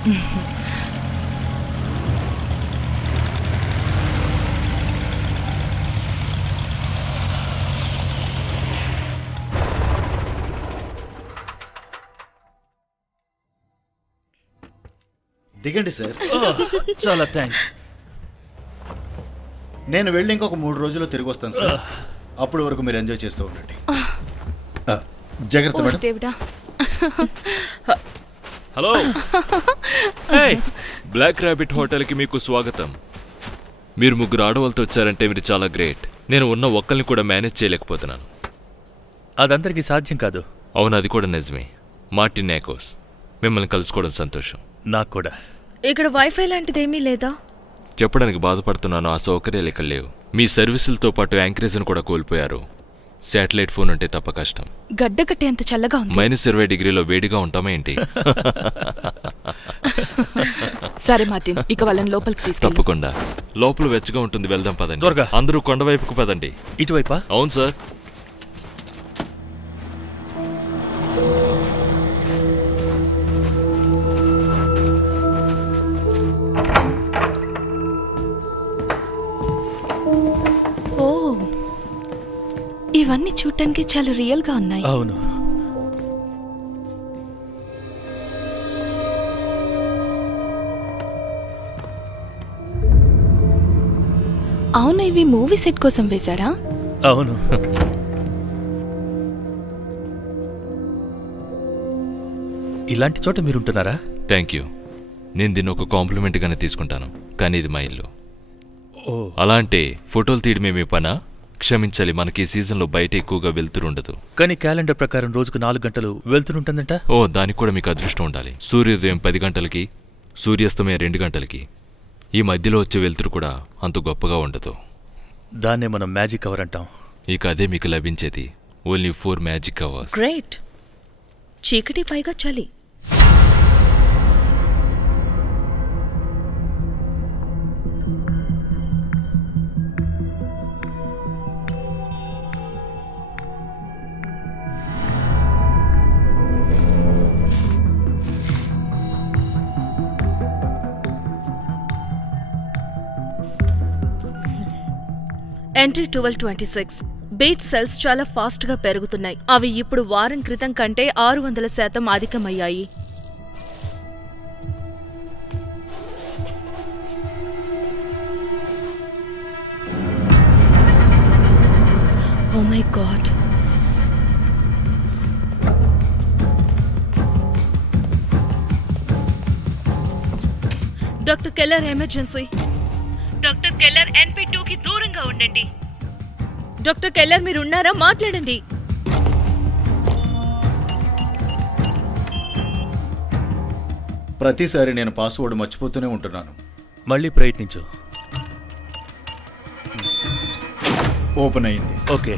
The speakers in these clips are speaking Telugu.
దిగండి సార్. చాలా థ్యాంక్స్. నేను వెళ్ళి ఇంకొక 3 రోజుల్లో తిరిగి వస్తాను సార్. అప్పటి వరకు మీరు ఎంజాయ్ చేస్తూ ఉండండి. జాగ్రత్త మేడం. హలో, బ్లాక్ ర్యాబిట్ హోటల్కి మీకు స్వాగతం. మీరు 3 ఆడవాళ్ళతో వచ్చారంటే మీరు చాలా గ్రేట్. నేను ఉన్న ఒక్కల్ని కూడా మేనేజ్ చేయలేకపోతున్నాను. అదందరికీ సాధ్యం కాదు. అవును, అది కూడా నిజమే. మార్టిన్ నేకోస్, మిమ్మల్ని కలుసుకోవడం సంతోషం. నాకు కూడా. ఇక్కడ వైఫై లాంటిదేమీ లేదా? చెప్పడానికి బాధపడుతున్నాను, ఆ సౌకర్యాలు ఇక్కడ లేవు. మీ సర్వీసులతో పాటు యాంకరేజ్ను కూడా కోల్పోయారు. శాటిలైట్ ఫోన్ అంటే తప్ప కష్టం. గడ్డ కట్టేంత చల్లగా ఉంది. -20 డిగ్రీలో వేడిగా ఉంటామా ఏంటి? సరే మార్టిన్, ఇక వాళ్ళని లోపలికి తీసుకెళ్ళు. తప్పకుండా. లోపల వెచ్చగా ఉంటుంది, వెళ్దాం పదండి. త్వరగా. అందరూ కొండవైపుకు పదండి. ఇటువైపా? అవును సార్. ఇవన్నీ చూడటానికి చాలా రియల్ గా ఉన్నాయి. అవును. అవును, ఇవి మూవీ సెట్ కోసం వేశారా? అవును. ఇలాంటి చోట మీరుంటున్నారా? Thank you. నేను దీన్ని ఒక కాంప్లిమెంట్గానే తీసుకుంటాను, కానీ ఇది మా ఇల్లు. అలా అంటే ఫోటోలు తీయడమే మీ పనా? క్షమించాలి, మనకి ఈ సీజన్లో బయట ఎక్కువగా వెళ్తురుండదు. కానీ క్యాలెండర్ ప్రకారం రోజుకు 4 గంటలు వెళ్తుంటుందంట. ఓ, దానికి కూడా మీకు అదృష్టం ఉండాలి. సూర్యోదయం 10 గంటలకి, సూర్యాస్తమయం 2 గంటలకి. ఈ మధ్యలో వచ్చే వెళ్తురు కూడా అంత గొప్పగా ఉండదు. దాన్నే మనం మ్యాజిక్ అవర్ అంటాం. ఇక అదే మీకు లభించేది. Only 4 magic hours. గ్రేట్. చీకటి పైగా చలి. ఎంట్రీ 1226. బీట్ సెల్స్ చాలా ఫాస్ట్ గా పెరుగుతున్నాయి. అవి ఇప్పుడు వారం క్రితం కంటే 600% అధికమయ్యాయి. Oh my god. Doctor Keller, emergency. Doctor Keller, NP2కి దూరంగా ఉండండి. డాక్టర్ కెల్లర్, మీరు ఉన్నారా? మాట్లాడండి. ప్రతిసారి నేను పాస్వర్డ్ మర్చిపోతూనే ఉంటున్నాను. మళ్ళీ ప్రయత్నించు. ఓపెన్ అయింది. ఓకే.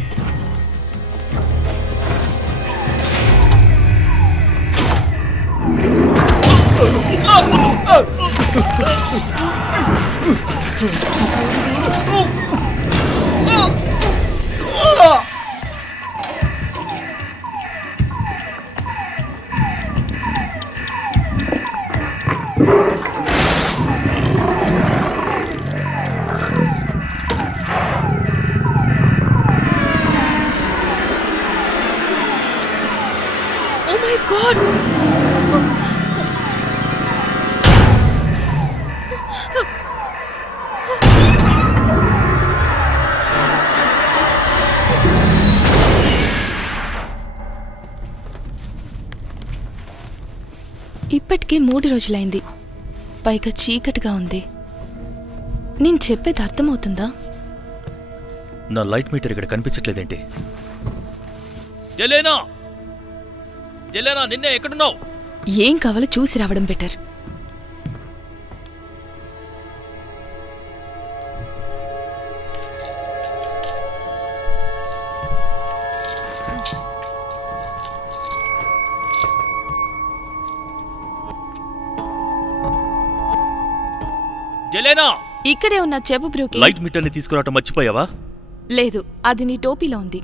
Oh my God! ఇప్పటికే 3 రోజులైంది. పైగా చీకటిగా ఉంది. నేను చెప్పేది అర్థమవుతుందా? నా లైట్ మీటర్ ఇక్కడ కనిపించట్లేదేంటి? జలేనా, జలేనా, నిన్నే ఎక్కడున్నావు? ఏం కావాలో చూసి రావడం బెటర్. జలేనా, ఇక్కడే ఉన్న చెప్పు బ్రూకి. లైట్ మీటర్ ని తీసుకురావటం మర్చిపోయావా? లేదు, అది నీ టోపీలో ఉంది.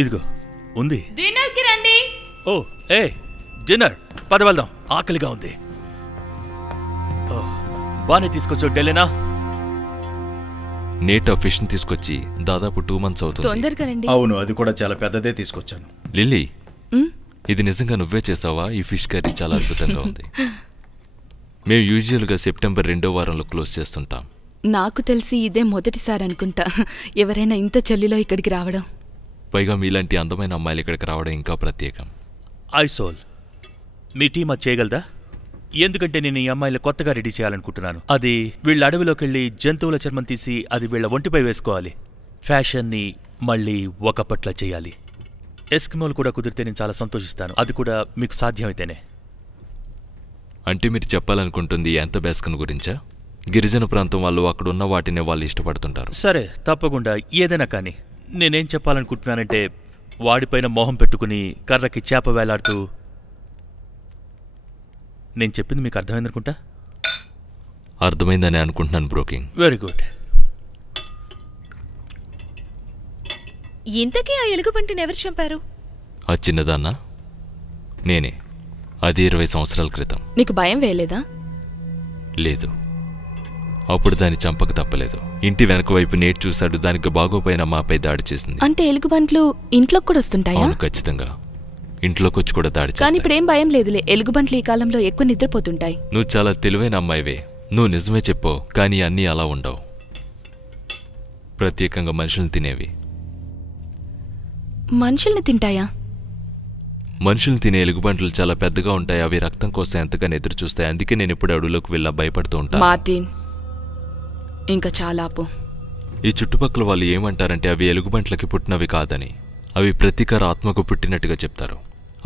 ఇదిగో ఉంది. డిన్నర్ కి రండి. ఓ ఏ డిన్నర్ పద వెళ్దాం, ఆకలిగా ఉంది. బానే తీసుకొచ్చావు డెలినా. నేట్ ఆ ఫిష్ని తీసుకొచ్చి దాదాపు 2 months అవుతుంది. తొందరగా రండి. అవును, అది కూడా చాలా పెద్దదే తీసుకొచ్చాను. లిల్లీ, ఇది నిజంగా నువ్వే చేసావా? ఈ ఫిష్ కర్రీ చాలా అద్భుతంగా ఉంది. మేము యూజువల్గా సెప్టెంబర్ 2వ వారంలో క్లోజ్ చేస్తుంటాం. నాకు తెలిసి ఇదే మొదటిసారి అనుకుంటా ఎవరైనా ఇంత చలిలో ఇక్కడికి రావడం. పైగా మీలాంటి అందమైన అమ్మాయిలు ఇక్కడికి రావడం ఇంకా ప్రత్యేకం. ఐసోల్ మీ టీం అది చేయగలదా? ఎందుకంటే నేను ఈ అమ్మాయిలు కొత్తగా రెడీ చేయాలనుకుంటున్నాను. అది వీళ్ళ అడవిలోకి వెళ్ళి జంతువుల చర్మం తీసి అది వీళ్ళ ఒంటిపై వేసుకోవాలి. ఫ్యాషన్ని మళ్ళీ ఒకప్పట్లా చేయాలి. ఎస్కిమోలు కూడా కుదిరితే నేను చాలా సంతోషిస్తాను, అది కూడా మీకు సాధ్యమైతేనే. అంటే మీరు చెప్పాలనుకుంటుంది యాంతబేస్కన్ గురించా? గిరిజన ప్రాంతం వాళ్ళు అక్కడున్న వాటినే వాళ్ళు ఇష్టపడుతుంటారు. సరే, తప్పకుండా ఏదైనా కానీ. నేనేం చెప్పాలనుకుంటున్నానంటే వాడిపైన మొహం పెట్టుకుని కర్రకి చేప వేలాడుతూ. నేను చెప్పింది మీకు అర్థమైందనుకుంటా. అర్థమైందని అనుకుంటున్నాను బ్రోకింగ్. Very good. ఇంతకీ ఆ ఎలుగుబంటిని ఎవరు చంపారు? ఆ చిన్నదాన్నా నేనే. అది 20 సంవత్సరాల క్రితం. నీకు భయం వేయలేదా? లేదు, అప్పుడు దాన్ని చంపక తప్పలేదు. ఇంటి వెనక వైపు నేట్ చూశాడు, దానికి బాగోపోయిన మాపై దాడి చేసింది. అంటే ఎలుగుబంట్లు ఇంట్లోకి కూడా వస్తుంటాయా? అవును, ఖచ్చితంగా ఇంట్లోకి వచ్చి కూడా దాడి కానీ చేస్తాయి. ఇప్పుడేం భయం లేదులే, ఎలుగుబంట్లు ఈ కాలంలో ఎక్కువ నిద్రపోతుంటాయి. నువ్వు చాలా తెలివైన అమ్మాయివే. నువ్వు నిజమే చెప్పో, కానీ అన్నీ అలా ఉండవు. ప్రత్యేకంగా మనుషుల్ని తినేవి. మనుషుల్ని తింటాయా? మనుషుల్ని తినే ఎలుగుబంట్లు చాలా పెద్దగా ఉంటాయి. అవి రక్తం కోసం ఎంతగానో ఎదురు చూస్తాయి. అందుకే నేను ఇప్పుడు అడవులోకి వెళ్ళా భయపడుతూ ఉంటాను. మార్టిన్, ఇంకా చాలా ఆపు. ఈ చుట్టుపక్కల వాళ్ళు ఏమంటారంటే అవి ఎలుగుబంట్లకి పుట్టినవి కాదని, అవి ప్రతీకార ఆత్మకు పుట్టినట్టుగా చెప్తారు.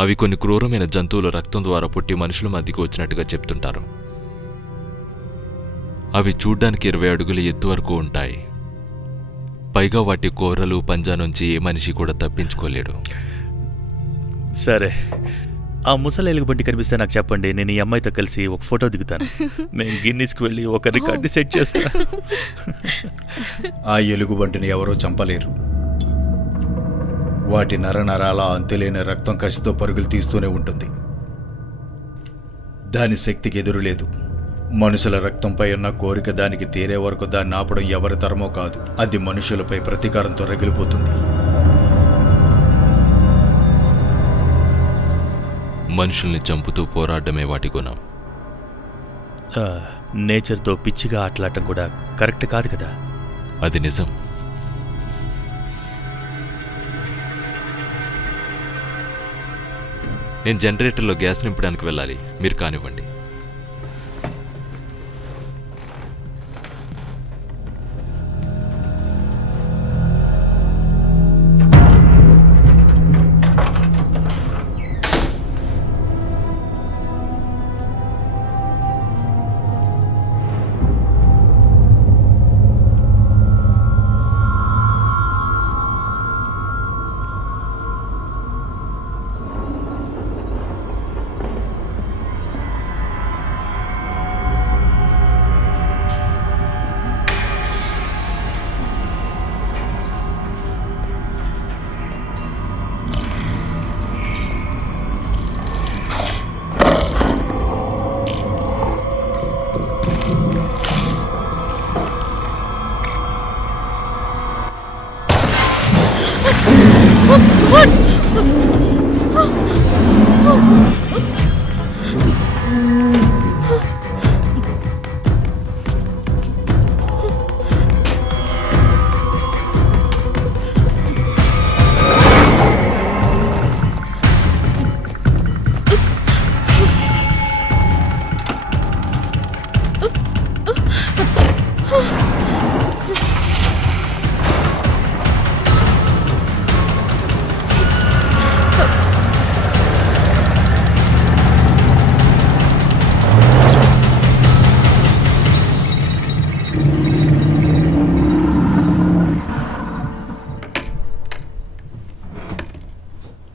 అవి కొన్ని క్రూరమైన జంతువుల రక్తం ద్వారా పుట్టి మనుషుల మధ్యకు వచ్చినట్టుగా చెప్తుంటారు. అవి చూడ్డానికి 20 అడుగుల ఎత్తు వరకు ఉంటాయి. పైగా వాటి కోరలు పంజా నుంచి ఏ మనిషి కూడా తప్పించుకోలేడు. సరే, ఆ ముసలి ఎలుగుబంటి కనిపిస్తే నాకు చెప్పండి. నేను ఈ అమ్మాయితో కలిసి ఒక ఫోటో దిగుతాను. మేము గిన్నీస్కి వెళ్ళి ఒక రికార్డు సెట్ చేస్తా. ఆ ఎలుగుబంటిని ఎవరో చంపలేరు. వాటి నరనరాల అంతులేని రక్తం కసితో పరుగులు తీస్తూనే ఉంటుంది. దాని శక్తికి ఎదురు లేదు. మనుషుల రక్తంపై ఉన్న కోరిక దానికి తీరే వరకు దాన్ని ఆపడం ఎవరి తరమో కాదు. అది మనుషులపై ప్రతీకారంతో రగిలిపోతుంది. మనుషుల్ని చంపుతూ పోరాడమే వాటి గుణం. నేచర్తో పిచ్చిగా ఆటలాడటం కూడా కరెక్ట్ కాదు కదా. అది నిజం. నేను జనరేటర్లో గ్యాస్ నింపడానికి వెళ్ళాలి, మీరు కానివ్వండి.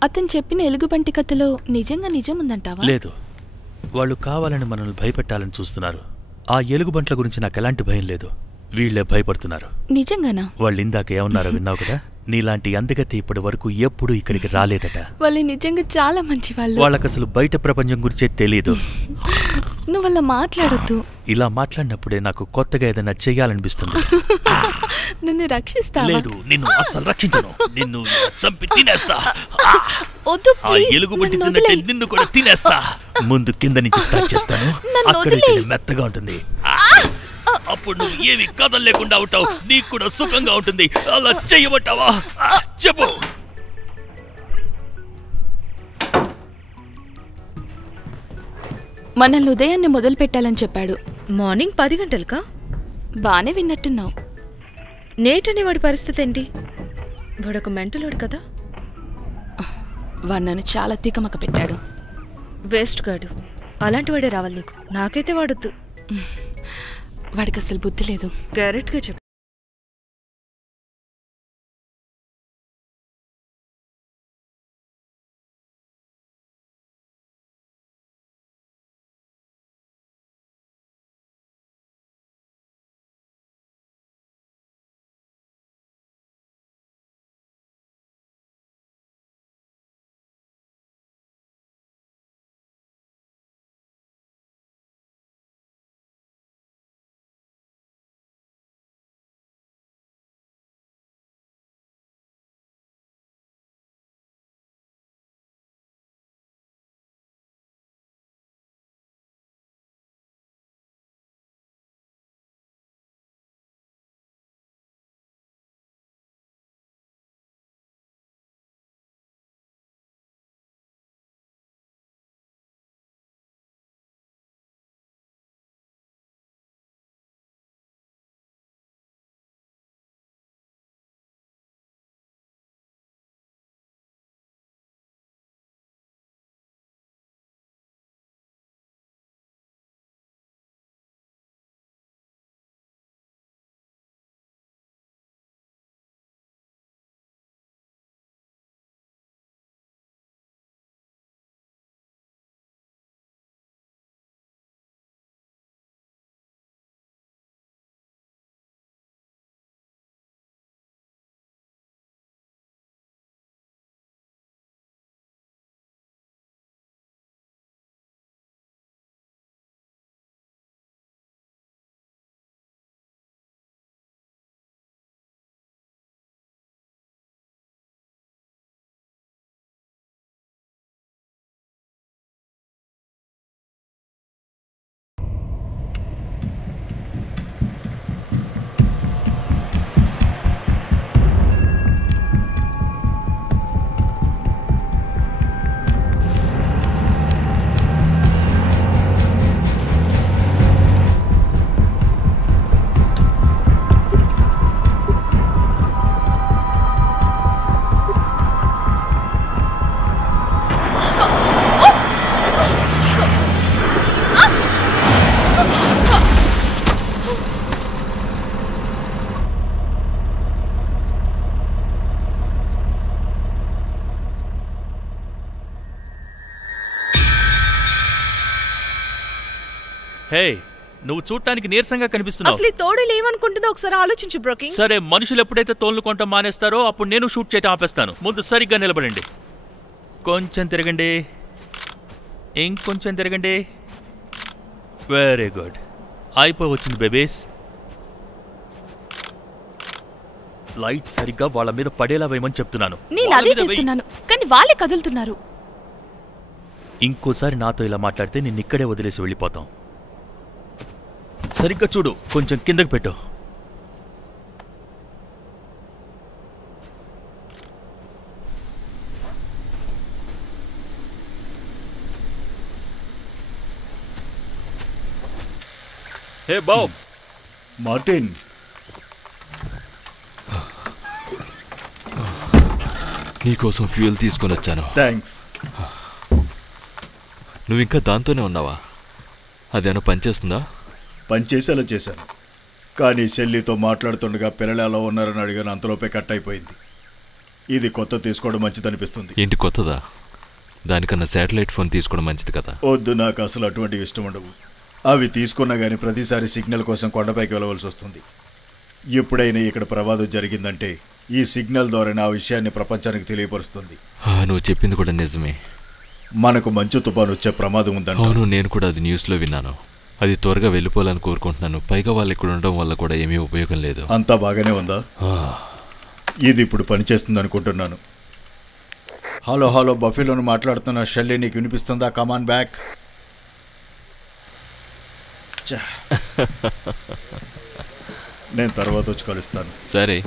అతను చెప్పిన ఎలుగుబంటి కథలో నిజంగా నిజం ఉందంటావా? లేదు, వాళ్ళు కావాలని మనల్ని భయపెట్టాలని చూస్తున్నారు. ఆ ఎలుగుబంట్ల గురించి నాకు ఎలాంటి భయం లేదు. వీళ్లే భయపడుతున్నారు. నిజంగానా? వాళ్ళు ఇందాక ఏమన్నారో విన్నావు కదా. నీలాంటి అందగతి ఇప్పటి వరకు ఎప్పుడూ ఇక్కడికి రాలేదట. వాళ్ళు నిజంగా చాలా మంచి వాళ్ళు. వాళ్ళకసలు బయట ప్రపంచం గురించే తెలీదు. నువ్వు అలా మాట్లాడొద్దు. ఇలా మాట్లాడినప్పుడే నాకు కొత్తగా ఏదైనా చెయ్యాలనిపిస్తుంది. నన్ను రక్షిస్తావా? లేదు, నిన్ను అస్సలు రక్షించను. నిన్ను చంపి తినేస్తా. వద్దు, ఆ ఎలుగుబంటి తిన్నట్టే నిన్ను కూడా తినేస్తా. ముందు కింద నుంచి స్టార్ట్ చేస్తాను. అక్కడైతే మెత్తగా ఉంటుంది. అప్పుడు నువ్వు ఏమి కథలు లేకుండా ఉంటావు. నీకు కూడా సుఖంగా ఉంటుంది. అలా చెయ్యమంటావా? చెప్పు. మనల్ని ఉదయాన్నే మొదలు పెట్టాలని చెప్పాడు. మార్నింగ్ 10 గంటలకా? బానే విన్నట్టున్నావు. నేటనే వాడి పరిస్థితి ఏంటి? వాడొక మెంటలోడు కదా. వాడు నన్ను చాలా తికమక పెట్టాడు. వేస్ట్ గాడు. అలాంటి వాడే రావాలి నీకు. నాకైతే వాడొద్దు. వాడికి అసలు బుద్ధి లేదు. కరెక్ట్గా చెప్పు. హే, నువ్వు చూడటానికి నీరసంగా కనిపిస్తున్నావు. అసలు తోడేలు ఏమనుకుంటుందో ఒకసారి ఆలోచించు బ్రోకింగ్. సరే, మనుషులు ఎప్పుడైతే తోళ్లు కొంటాం మానేస్తారో అప్పుడు నేను షూట్ చేయటం ఆపేస్తాను. ముందు సరిగ్గా నిలబడండి. కొంచెం తిరగండి. ఇంకొంచెం తిరగండి. Very good. అయిపోవచ్చింది బేబీస్. లైట్ సరిగ్గా వాళ్ళ మీద పడేలా వేయమని చెప్తున్నాను. నేను అదే చేస్తున్నాను, కానీ వాళ్ళే కదులుతున్నారు. ఇంకోసారి నాతో ఇలా మాట్లాడితే నిన్ను ఇక్కడే వదిలేసి వెళ్ళిపోతాం. సరిగ్గా చూడు, కొంచెం కిందకి పెట్టు. హే బాబ్. మార్టిన్, నీకోసం ఫ్యూయల్ తీసుకొని వచ్చాను. థ్యాంక్స్. నువ్వు ఇంకా దాంతోనే ఉన్నావా? అదేమో పనిచేస్తుందా? పనిచేసేలా చేశాను, కానీ షెల్లీతో మాట్లాడుతుండగా పిల్లలు ఎలా ఉన్నారని అడిగాను. అంతలోపే కట్ అయిపోయింది. ఇది కొత్త తీసుకోవడం మంచిదనిపిస్తుంది. ఏంటి కొత్తదా? దానికన్నా శాటిలైట్ ఫోన్ తీసుకోవడం మంచిది కదా. వద్దు, నాకు అసలు అటువంటివి ఇష్టం ఉండవు. అవి తీసుకున్నా కానీ ప్రతిసారి సిగ్నల్ కోసం కొండపైకి వెళ్ళవలసి వస్తుంది. ఎప్పుడైనా ఇక్కడ ప్రమాదం జరిగిందంటే ఈ సిగ్నల్ ద్వారా ఆ విషయాన్ని ప్రపంచానికి తెలియపరుస్తుంది. నువ్వు చెప్పింది కూడా నిజమే. మనకు మంచు తుఫాను వచ్చే ప్రమాదం ఉందంట. అవును, నేను కూడా అది న్యూస్లో విన్నాను. అది త్వరగా వెళ్ళిపోవాలని కోరుకుంటున్నాను. పైగా వాళ్ళు ఇక్కడ ఉండడం వల్ల కూడా ఏమీ ఉపయోగం లేదు. అంతా బాగానే ఉందా? ఇది ఇప్పుడు పనిచేస్తుంది అనుకుంటున్నాను. హలో హలో, బఫెలోను మాట్లాడుతున్న షెల్లీ, నీకు వినిపిస్తుందా? కమాన్ బ్యాక్. నేను తర్వాత వచ్చి కలుస్తాను. సరే.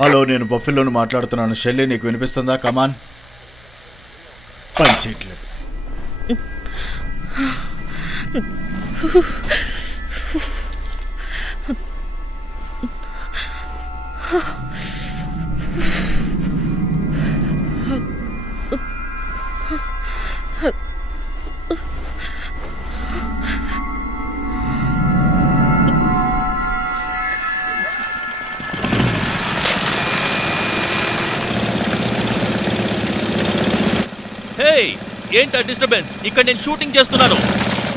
హలో, నేను బఫెలోను మాట్లాడుతున్నాను. షెల్లీ, నీకు వినిపిస్తుందా? కమాన్. పని చేయట్లేదు. ఏంటా డిస్టర్బెన్స్? ఇక్కడ నేను షూటింగ్ చేస్తున్నాను.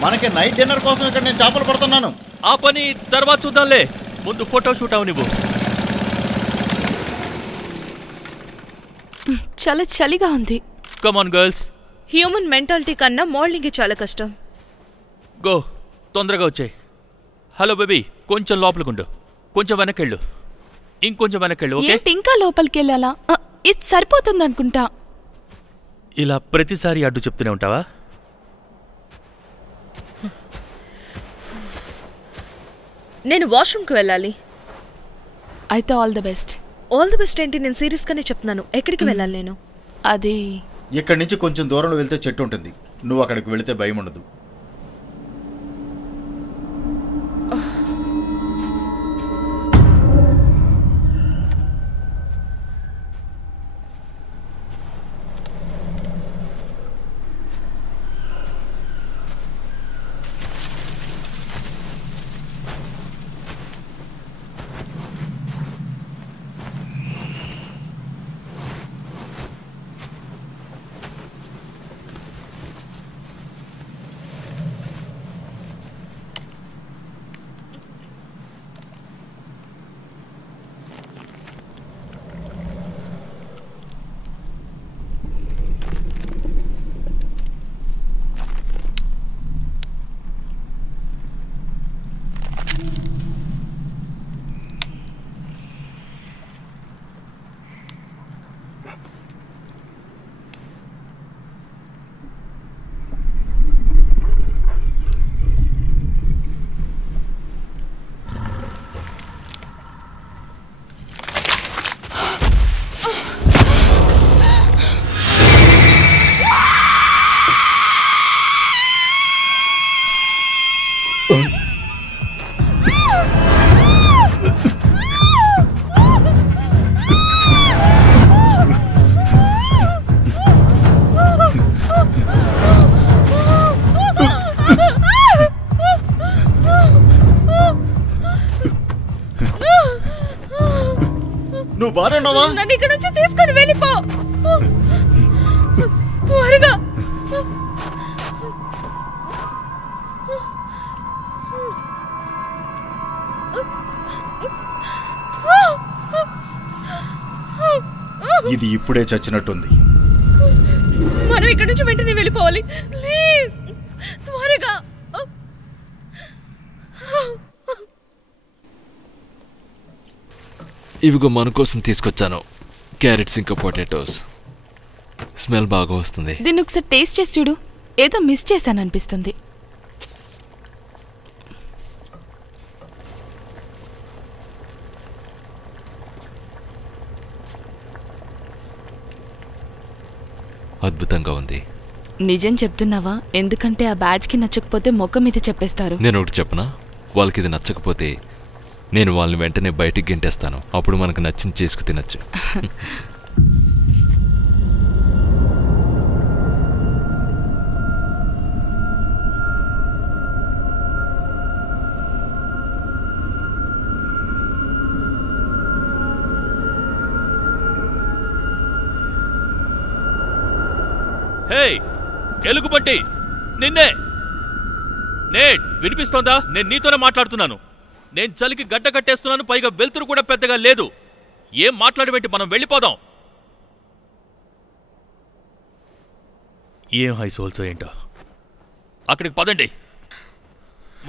మనకి నైట్ డిన్నర్ కోసం ఇక్కడ నేను చేపలు పడుతున్నాను. ఆ పని తర్వాత చూద్దాంలే, ముందు ఫోటో షూట్ అవు నువ్వు. చాలా చలిగా ఉంది. Come on girls. Human mentality కన్నా మోడలింగ్ చాలా కష్టం. గో, తొందరగా వచ్చాయి. హలో బేబీ, కొంచెం లోపలికుండు, కొంచెం వెనకెళ్ళు, ఇంకొంచెం వెనకెళ్ళు. ఓకే, ఇంకా లోపలికి వెళ్ళాలా? ఇది సరిపోతుంది అనుకుంటా. ఇలా ప్రతిసారి అడ్డు చెప్తూనే ఉంటావా? నేను వాష్రూమ్కి వెళ్ళాలి. అయితే all the best. All the best ఏంటి? నేను సీరియస్గానే చెప్తున్నాను. ఎక్కడికి వెళ్ళాలి నేను? అది ఇక్కడి నుంచి కొంచెం దూరంలో వెళ్తే చెట్టు ఉంటుంది. నువ్వు అక్కడికి వెళితే భయం ఉండదు. నువ్వు బాగున్నావా? నన్ను ఇక్కడ నుంచి తీసుకొని వెళ్ళిపో త్వరగా. ఇది ఇప్పుడే చచ్చినట్టుంది. మనం ఇక్కడ నుంచి వెంటనే వెళ్ళిపోవాలి. ప్లీజ్ త్వరగా. ఇవిగో మన కోసం తీసుకొచ్చాను. క్యారెట్స్ ఇంకా పొటాటోస్. స్మెల్ బాగా వస్తుంది. దీన్ని ఒకసారి టేస్ట్ చేసి చూడు. ఏదో మిస్ చేశాను అనిపిస్తుంది. అద్భుతంగా ఉంది. నిజం చెప్తున్నావా? ఎందుకంటే ఆ బ్యాచ్కి నచ్చకపోతే మొక్క మీద చెప్పేస్తారు. నేను ఒకటి చెప్పనా, వాళ్ళకి ఇది నచ్చకపోతే నేను వాళ్ళని వెంటనే బయటికి గెంటేస్తాను. అప్పుడు మనకు నచ్చింది చేసుకు తినచ్చు. హే ఎలుగుబంటి, నిన్నే. నేట్, వినిపిస్తోందా? నేను నీతోనే మాట్లాడుతున్నాను. నేను చలికి గడ్డ కట్టేస్తున్నాను, పైగా వెలుతురు కూడా పెద్దగా లేదు. ఏం మాట్లాడబెట్టి మనం వెళ్ళిపోదాం. ఏం హై సోల్స్ ఏంటో. అక్కడికి పదండి.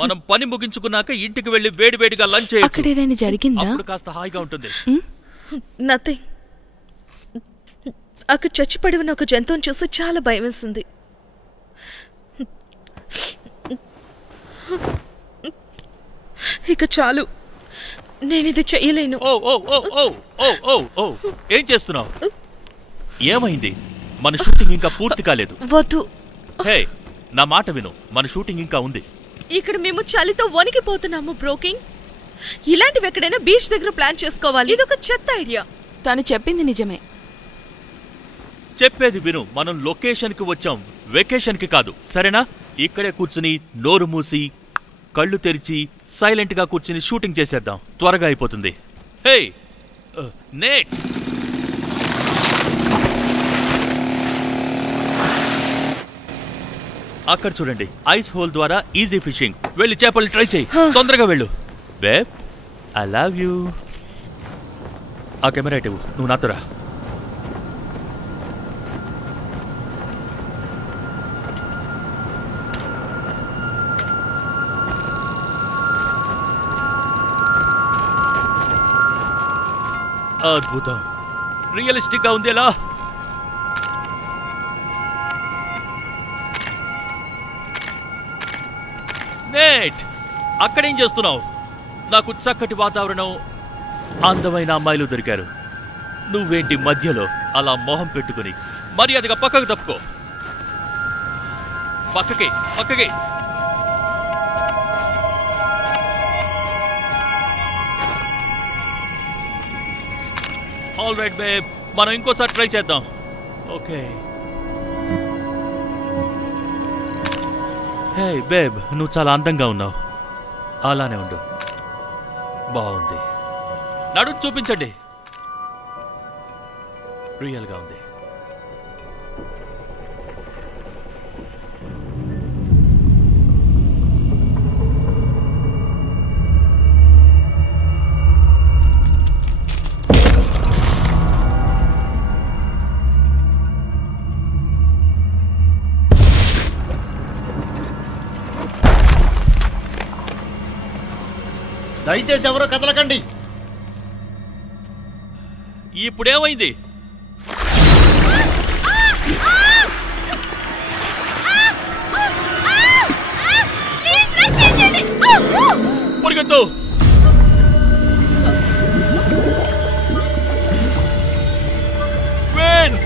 మనం పని ముగించుకున్నాక ఇంటికి వెళ్ళి వేడివేడిగా లంచ్ చేయొచ్చు. అక్కడ ఏదైనా జరిగిందా? అప్పుడు కాస్త హాయిగా ఉంటుంది. నథింగ్. అక్కడ చచ్చిపడి ఉన్న ఒక జంతువుని చూసి చాలా భయం వేసింది. ఇక చాలు, నేనిది చెయ్యలేను. ఓ ఓ ఓ ఓ ఓ ఓ ఓ ఏం చేస్తున్నావు? ఏమైంది? మన షూటింగ్ ఇంకా పూర్తి కాలేదు. వద్దు. హే, నా మాట విను, మన షూటింగ్ ఇంకా ఉంది. ఇక్కడ మేము చలితో వణికిపోతున్నాము బ్రోకింగ్. ఇలాంటివి ఎక్కడైనా బీచ్ దగ్గర ప్లాన్ చేసుకోవాలి. ఇదొక చెత్త ఐడియా. తను చెప్పింది నిజమే. చెప్పేది విను, మనం లొకేషన్కి వచ్చాం, వెకేషన్కి కాదు, సరేనా? ఇక్కడే కూర్చుని నోరు మూసి కళ్ళు తెరిచి సైలెంట్గా కూర్చుని షూటింగ్ చేసేద్దాం. త్వరగా అయిపోతుంది. హే నేట్, అక్కడ చూడండి, ఐస్ హోల్ ద్వారా ఈజీ ఫిషింగ్. వెళ్ళి చేపలు ట్రై చేయి, తొందరగా వెళ్ళు. Babe, I love you. ఆ కెమెరా ఇటు, నువ్వు నాతో రా. అద్భుతం, రియలిస్టిక్ గా ఉంది. ఎలా? నేట్, అక్కడేం చేస్తున్నావు? నాకు చక్కటి వాతావరణం, అందమైన అమ్మాయిలు దొరికారు. నువ్వేంటి మధ్యలో అలా మొహం పెట్టుకుని? మర్యాదగా పక్కకు తప్పుకో. పక్కకి పక్కకి. ఆల్ రైట్ బేబ్, మనం ఇంకోసారి ట్రై చేద్దాం. ఓకే. హే బేబ్, నువ్వు చాలా అందంగా ఉన్నావు. అలానే ఉండు. బాగుంది. నడుము చూపించండి. రియల్గా ఉంది. దయచేసి ఎవరో కదలకండి. ఇప్పుడేమైంది? పరిగెత్తు. వేన్,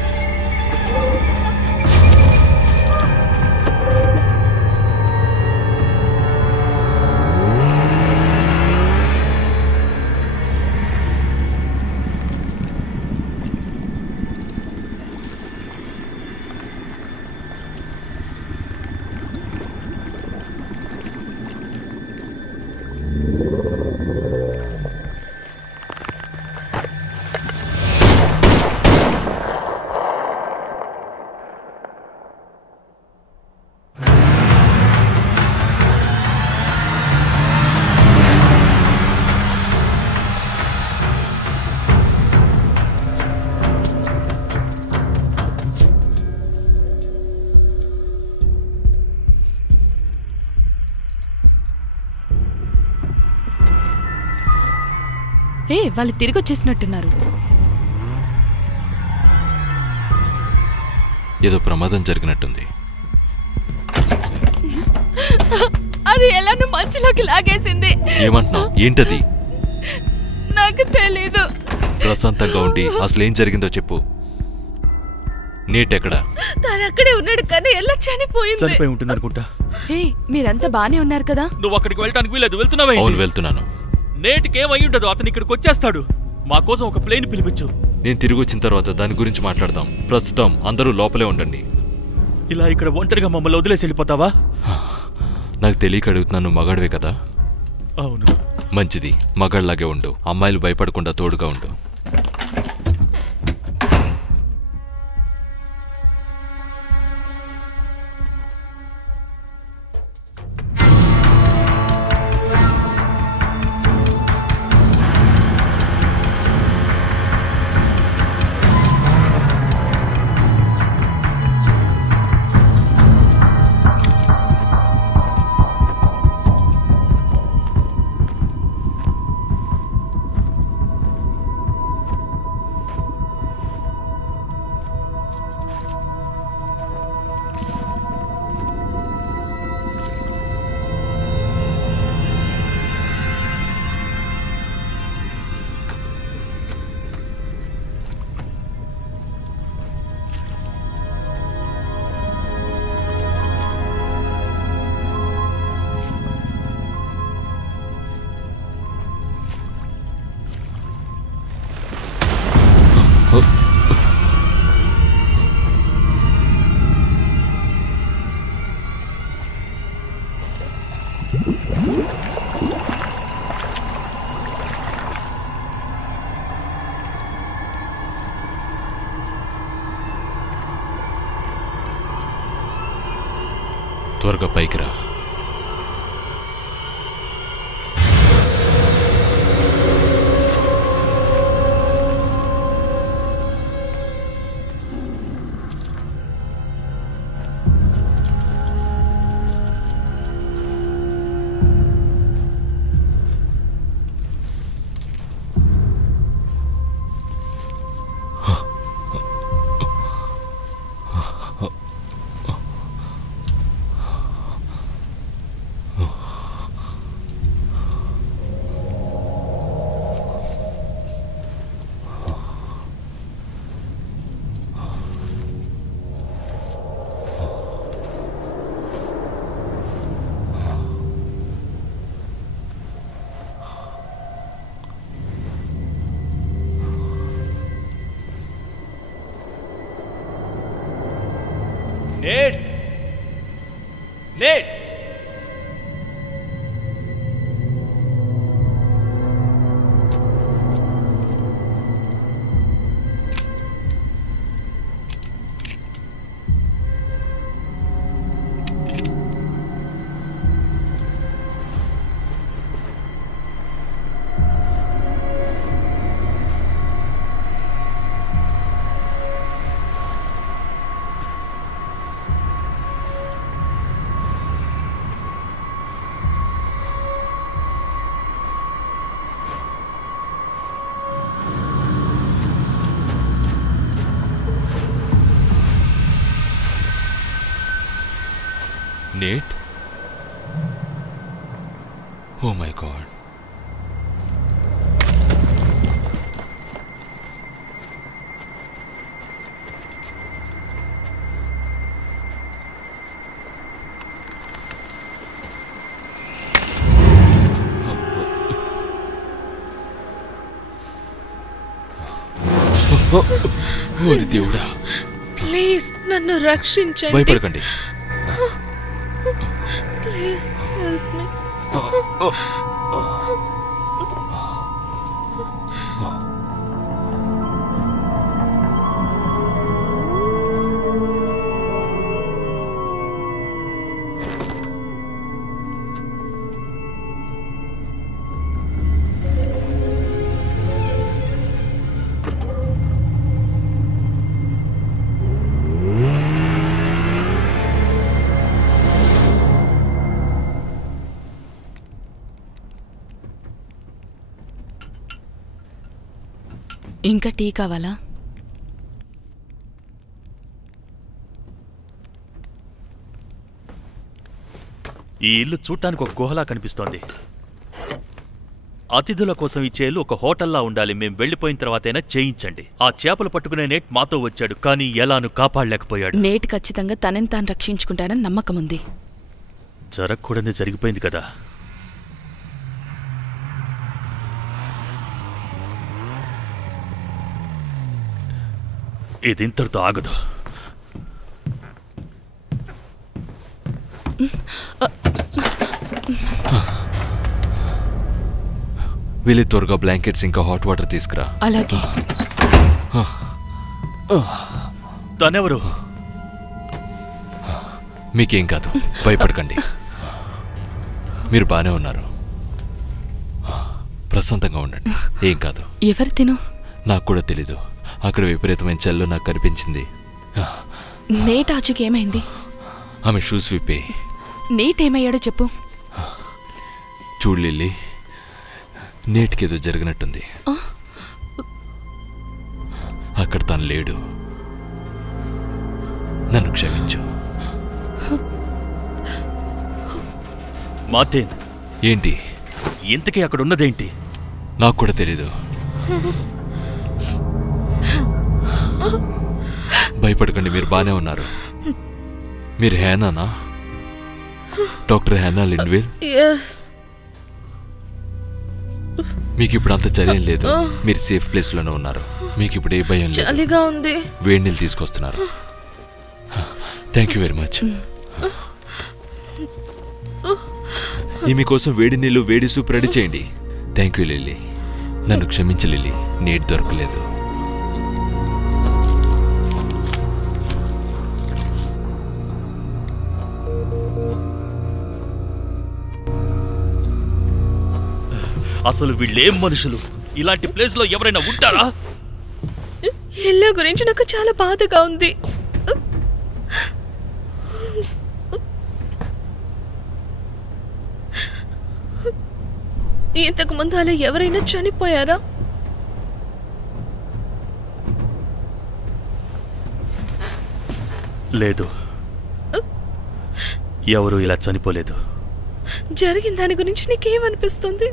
వాళ్ళు తిరిగి వచ్చేసినట్టున్నారు. ఏదో ప్రమాదం జరిగినట్టుంది. అది ఎలానో మంచులోకి లాగేసింది. ఏమంటున్నావు? ఏంటది? నాకు తెలీదు. ప్రశాంతంగా ఉండి అసలేం జరిగిందో చెప్పు. నీటెక్కడా? తను అక్కడే ఉన్నాడు కానీ ఎలా చనిపోయింది. చనిపోయి ఉంటుంది అనుకుంటా. మీరంతా బానే ఉన్నారు కదా? నువ్వు అక్కడికి వెళ్ళటానికి వీలేదు. వెళ్తున్నావా? అవును, వెళ్తున్నాను. నేటికి ఏమై ఉండదు, అతను ఇక్కడికి వచ్చేస్తాడు. మా కోసం ఒక ప్లేన్ పిలిపించు. నేను తిరిగి వచ్చిన తర్వాత దాని గురించి మాట్లాడదాం. ప్రస్తుతం అందరూ లోపలే ఉండండి. ఇలా ఇక్కడ ఒంటరిగా మమ్మల్ని వదిలేసి వెళ్ళిపోతావా? నాకు తెలియక అడుగుతున్నాను, మగాడివే కదా? అవును. మంచిది, మగాళ్ళలాగే ఉండు. అమ్మాయిలు భయపడకుండా తోడుగా ఉండు. త్వరగా పైకి రా. నేట్ నేట్ Nate? Oh my God. ఓరి దేవుడా, ప్లీజ్ నన్ను రక్షించండి. భయపడకండి. Please help me. ఇంకా టీ కావాలా? ఈ ఇల్లు చూడటానికి ఒక గుహలా కనిపిస్తోంది. అతిథుల కోసం ఈ చేలు ఒక హోటల్లా ఉండాలి. మేం వెళ్లిపోయిన తర్వాతైనా చేయించండి. ఆ చేపలు పట్టుకునే నేట్ మాతో వచ్చాడు, కానీ ఎలాను కాపాడలేకపోయాడు. నేట్ ఖచ్చితంగా తనని తాను రక్షించుకుంటానని నమ్మకం ఉంది. జరగకూడని జరిగిపోయింది కదా. ఇది ఇంతటితో ఆగదు. వీళ్ళు త్వరగా బ్లాంకెట్స్ ఇంకా హాట్ వాటర్ తీసుకురా. అలాగే. తనెవరు? మీకేం కాదు, భయపడకండి. మీరు బానే ఉన్నారు. ప్రశాంతంగా ఉండండి, ఏం కాదు. ఎవరు తిను? నాకు కూడా తెలీదు. అక్కడ విపరీతమైన చల్లు నాకు కనిపించింది. నేట్ ఆచుకి ఏమైంది? ఆమె షూస్ విప్పే. నేట్ ఏమయ్యాడో చెప్పు. చూడు లిల్లీ, నేటికేదో జరిగినట్టుంది. అక్కడ తను లేడు. నన్ను క్షమించు. మార్టిన్, ఏంటి? ఇంతకీ అక్కడ ఉన్నదేంటి? నాకు కూడా తెలీదు. భయపడకండి, మీరు బానే ఉన్నారు. మీరు హేనానా? డాక్టర్ హేనా లిండ్వేల్? మీకు ఇప్పుడు అంత చర్యం లేదు. మీరు సేఫ్ ప్లేస్ లోనే ఉన్నారు. మీకు ఇప్పుడు ఏ భయం లేదు. చలిగా ఉంది. వేడి నీళ్ళు తీసుకొస్తున్నారు. Thank you very much. ఈమె కోసం వేడి నీళ్ళు వేడి సూప్ రెడీ చేయండి. Thank you lily. నన్ను క్షమించు లిల్లీ, నీటి దొరకలేదు. అసలు వీళ్ళేం మనుషులు? ఇలాంటి ప్లేస్ లో ఎవరైనా ఉంటారా? ఇల్లు గురించి నాకు చాలా బాధగా ఉంది. ఇంతకు ముందు అలా ఎవరైనా చనిపోయారా? లేదు, ఎవరు ఇలా చనిపోలేదు. జరిగిన దాని గురించి నీకేమనిపిస్తుంది?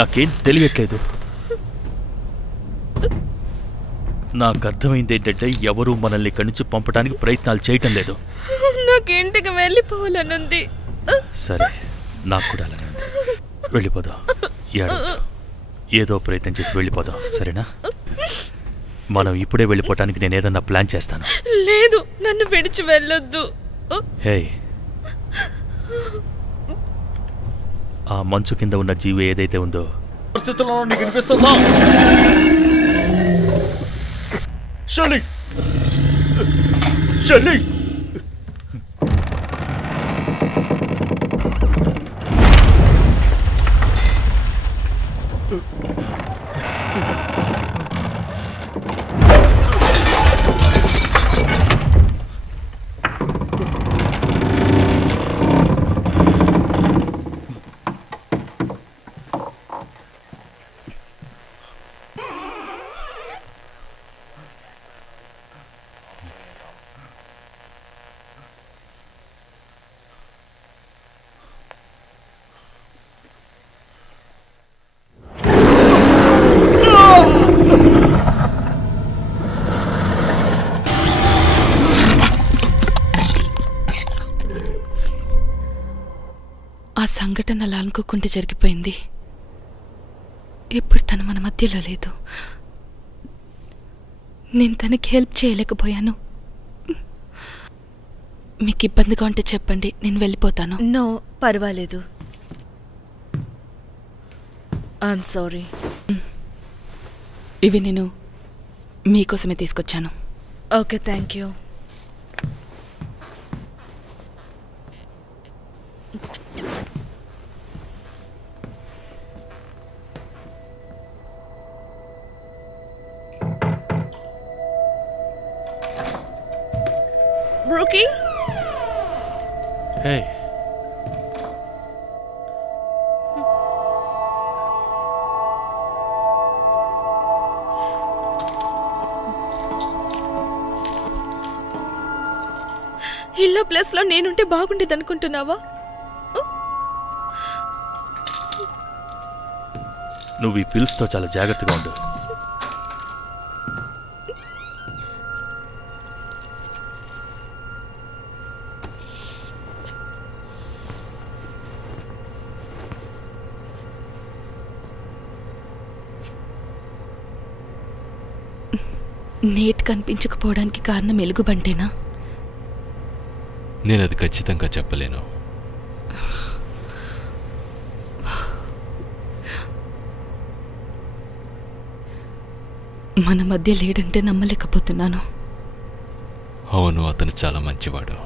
నాకేం తెలియట్లేదు. నాకు అర్థమైంది ఏంటంటే ఎవరూ మనల్ని ఇక్కడి నుంచి పంపడానికి ప్రయత్నాలు చేయటం లేదు. నాకు ఇంటికి వెళ్ళిపోవాలనుంది. సరే, నాకు కూడా అలానే ఉంది. వెళ్ళిపోదాం. ఏదో ప్రయత్నం చేసి వెళ్ళిపోదాం, సరేనా? మనం ఇప్పుడే వెళ్ళిపోవటానికి నేను ఏదన్నా ప్లాన్ చేస్తాను. లేదు, నన్ను విడిచి వెళ్ళొద్దు. హే, ఆ మంచు కింద ఉన్న జీవి ఏదైతే ఉందో పరిస్థితుల్లో నీకు వినిపిస్తుందా? షెల్లీ! షెల్లీ! ఆ సంఘటన అలా అనుకోకుండా జరిగిపోయింది. ఇప్పుడు తను మన మధ్యలో లేదు. నేను తనకి హెల్ప్ చేయలేకపోయాను. మీకు ఇబ్బందిగా ఉంటే చెప్పండి, నేను వెళ్ళిపోతాను. నో, పర్వాలేదు. I'm sorry. ఇవి నేను మీకోసమే తీసుకొచ్చాను. Okay, thank you. Brookie, hey, ఇల్లా ప్లేస్ లో నేనుంటే బాగుండేది అనుకుంటున్నావా? నువ్వు ఈ పిల్స్తో చాలా జాగ్రత్తగా ఉండు. నేట్ కనిపించకపోవడానికి కారణం ఎలుగుబంటేనా? నేను అది ఖచ్చితంగా చెప్పలేను. మన మధ్య లేడంటే నమ్మలేకపోతున్నాను. అవును, అతను చాలా మంచివాడు.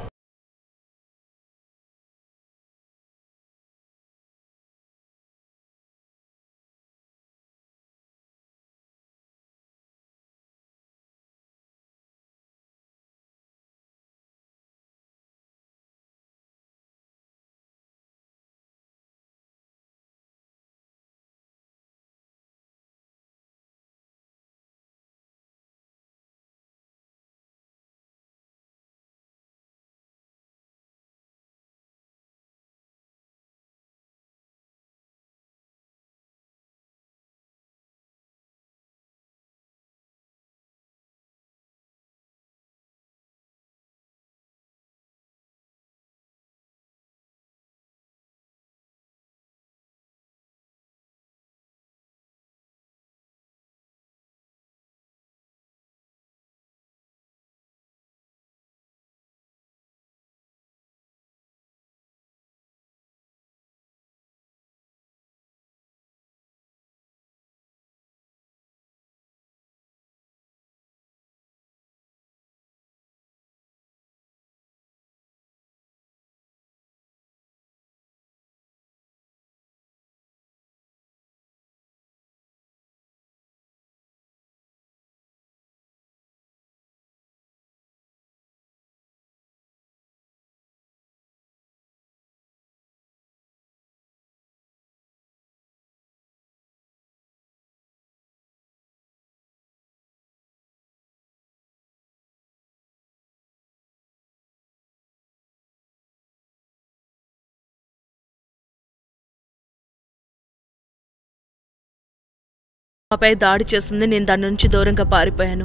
నాపై దాడి చేస్తుంది. నేను దాని నుంచి దూరంగా పారిపోయాను.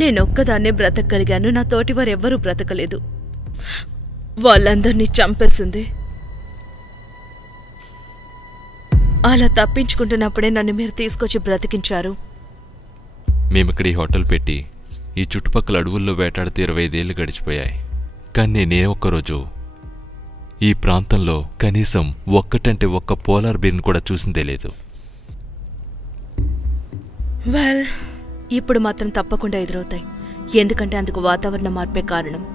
నేనొక్కదాన్నే బ్రతకగలిగాను. నా తోటివారెవ్వరూ బ్రతకలేదు. వాళ్ళందరినీ చంపేసింది. అలా తప్పించుకుంటున్నప్పుడే నన్ను మీరు తీసుకొచ్చి బ్రతికించారు. మేమిక్కడ ఈ హోటల్ పెట్టి ఈ చుట్టుపక్కల అడవుల్లో వేటాడుతూ 25 ఏళ్ళు గడిచిపోయాయి. కానీ నేనే ఒక్కరోజు ఈ ప్రాంతంలో కనీసం ఒక్కటంటే ఒక్క పోలార్ బీర్ని కూడా చూసిందే లేదు. వెల్, ఇప్పుడు మాత్రం తప్పకుండా ఎదురవుతాయి. ఎందుకంటే అందుకు వాతావరణ మార్పే కారణం.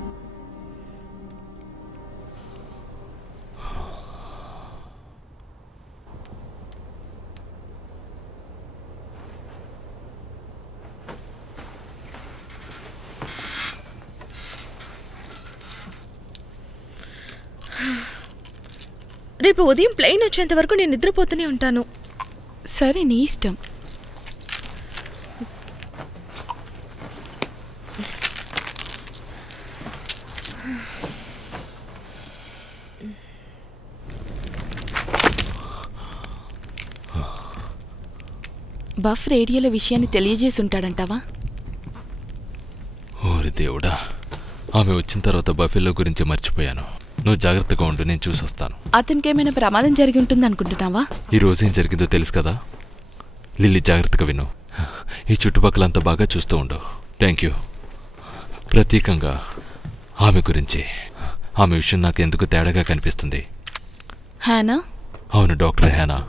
రేపు ఉదయం ప్లేన్ వచ్చేంత వరకు నేను నిద్రపోతూనే ఉంటాను. సరే, నీ ఇష్టం. బఫ్ రేడియోలో విషయాన్ని తెలియజేసి ఉంటాడంటావా? ఓరి దేవుడా, ఆమె వచ్చిన తర్వాత బఫెల్లో గురించి మర్చిపోయాను. నువ్వు జాగ్రత్తగా ఉండు, నేను చూసొస్తాను. అతనికేమైనా ప్రమాదం జరిగి ఉంటుంది అనుకుంటున్నావా? ఈ రోజు ఏం జరిగిందో తెలుసు కదా. లిల్లీ, జాగ్రత్తగా విను. ఈ చుట్టుపక్కలంతా బాగా చూస్తూ ఉండు. Thank you. ప్రత్యేకంగా ఆమె గురించి. ఆమె విషయం నాకు ఎందుకు తేడాగా కనిపిస్తుంది. హ్యానా? అవును, డాక్టర్ హ్యానా.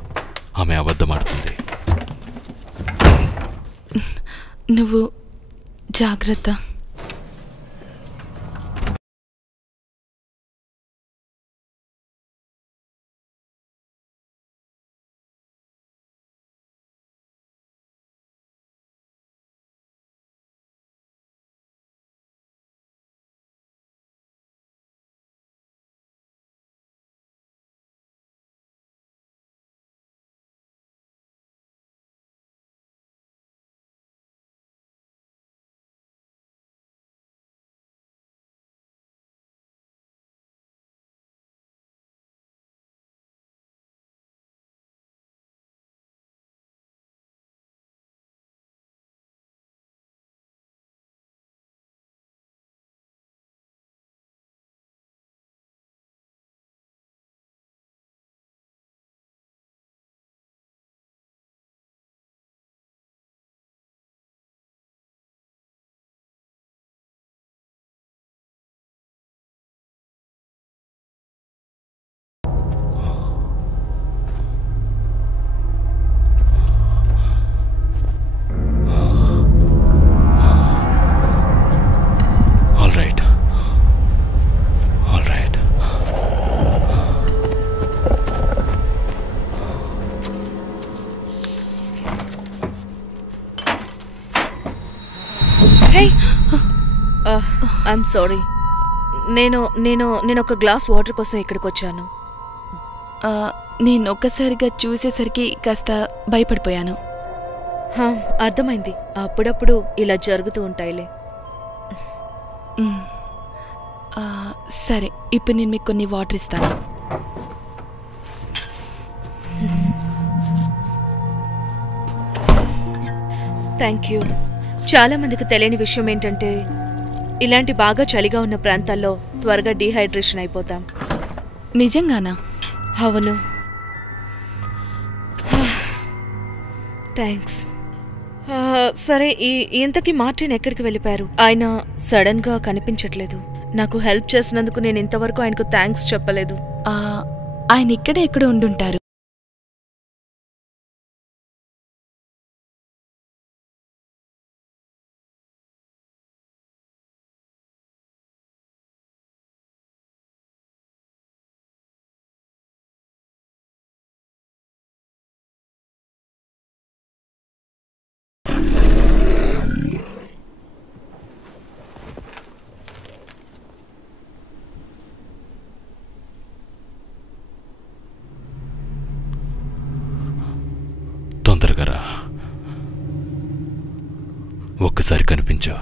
ఆమె అబద్ధమాడుతుంది. నువ్వు జాగ్రత్త. I'm sorry. నేను నేను నేను ఒక గ్లాస్ వాటర్ కోసం ఇక్కడికి వచ్చాను. నేను ఒక్కసారిగా చూసేసరికి కాస్త భయపడిపోయాను. అర్థమైంది. అప్పుడప్పుడు ఇలా జరుగుతూ ఉంటాయిలే. సరే, ఇప్పుడు నేను మీకు కొన్ని వాటర్ ఇస్తాను. Thank you. చాలా మందికి తెలియని విషయం ఏంటంటే ఇలాంటి బాగా చలిగా ఉన్న ప్రాంతాల్లో త్వరగా డీహైడ్రేషన్ అయిపోతాం. నిజంగానా? అవును. థ్యాంక్స్. సరే, ఇంతకీ మార్టిన్ ఎక్కడికి వెళ్ళిపోయారు? ఆయన సడన్ గా కనిపించట్లేదు. నాకు హెల్ప్ చేసినందుకు నేను ఇంతవరకు ఆయనకు థ్యాంక్స్ చెప్పలేదు. ఆయన ఇక్కడే ఎక్కడ ఉండుంటారు. తొందరగా రా, ఒక్కసారి కనిపించు.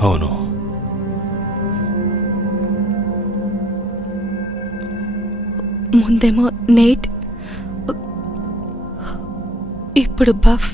అవును. ముందేమో నేట్, ఇప్పుడు బఫ్.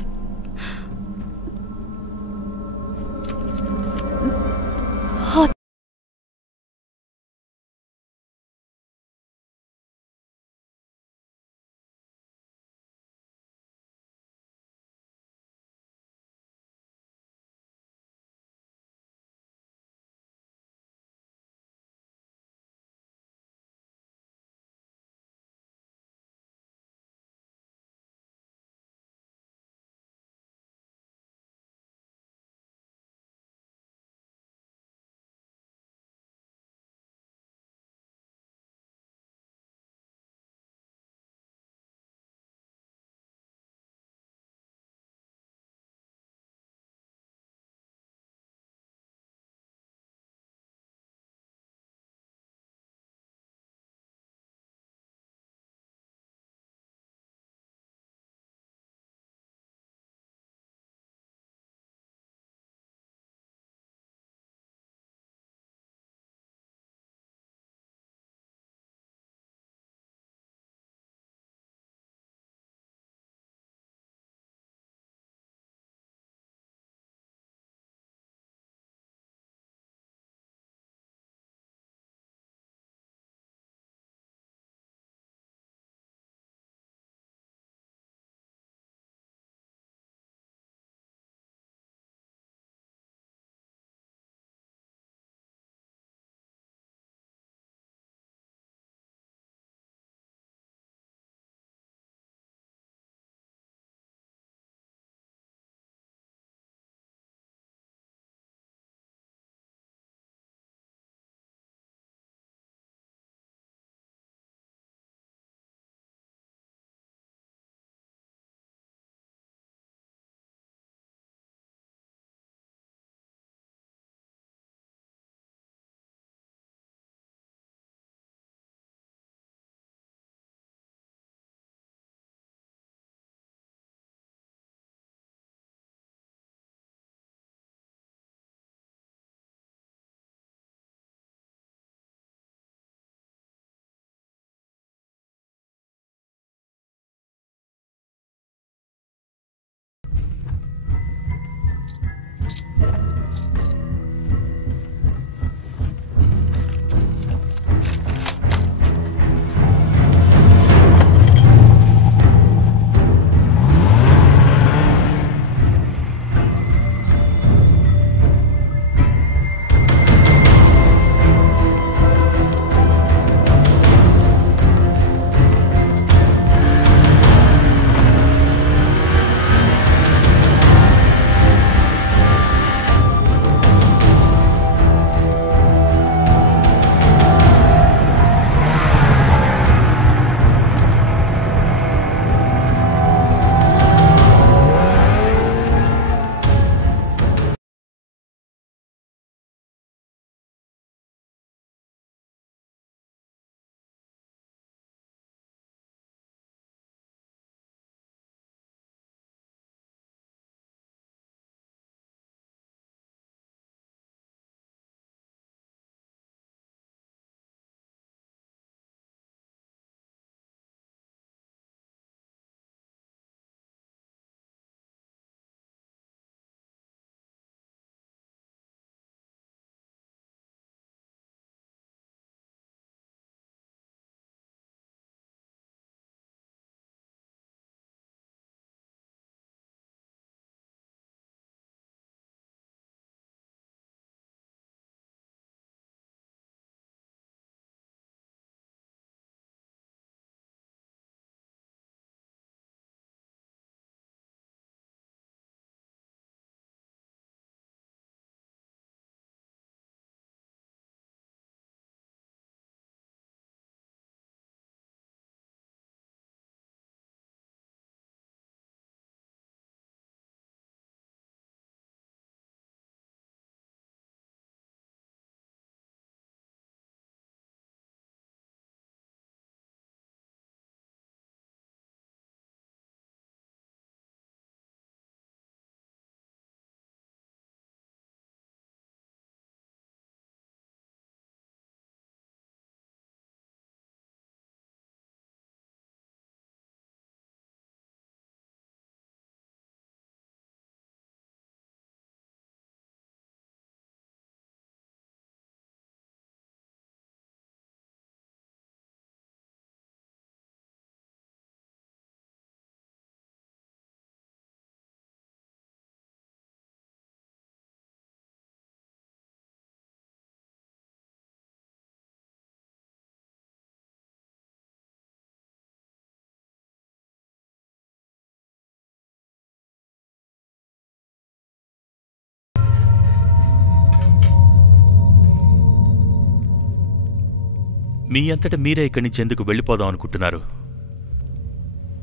మీ అంతట మీరే ఇక్కడి నుంచి ఎందుకు వెళ్ళిపోదాం అనుకుంటున్నారు?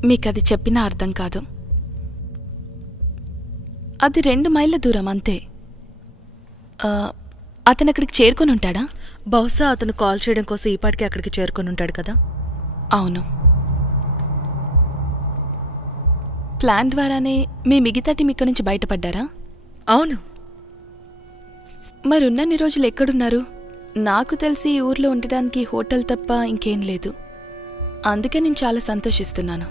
మీకది చెప్పినా అర్థం కాదు. అది 2 మైళ్ళ దూరం అంతే. అతను అక్కడికి చేరుకొని ఉంటాడా? బహుశా అతను కాల్ చేయడం కోసం ఈపాటికి అక్కడికి చేరుకొని ఉంటాడు కదా. అవును. ప్లాన్ ద్వారానే మీ మిగతా టీం ఇక్కడి నుంచి బయటపడ్డారా? అవును. మరున్నన్ని రోజులు ఎక్కడున్నారు? నాకు తెలిసి ఈ ఊర్లో ఉండడానికి హోటల్ తప్ప ఇంకేం లేదు. అందుకే నేను చాలా సంతోషిస్తున్నాను.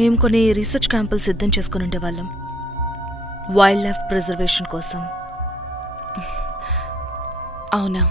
మేము కొన్ని రీసెర్చ్ క్యాంపులు సిద్ధం చేసుకుని ఉండేవాళ్ళం, వైల్డ్ లైఫ్ ప్రిజర్వేషన్ కోసం. అవునా?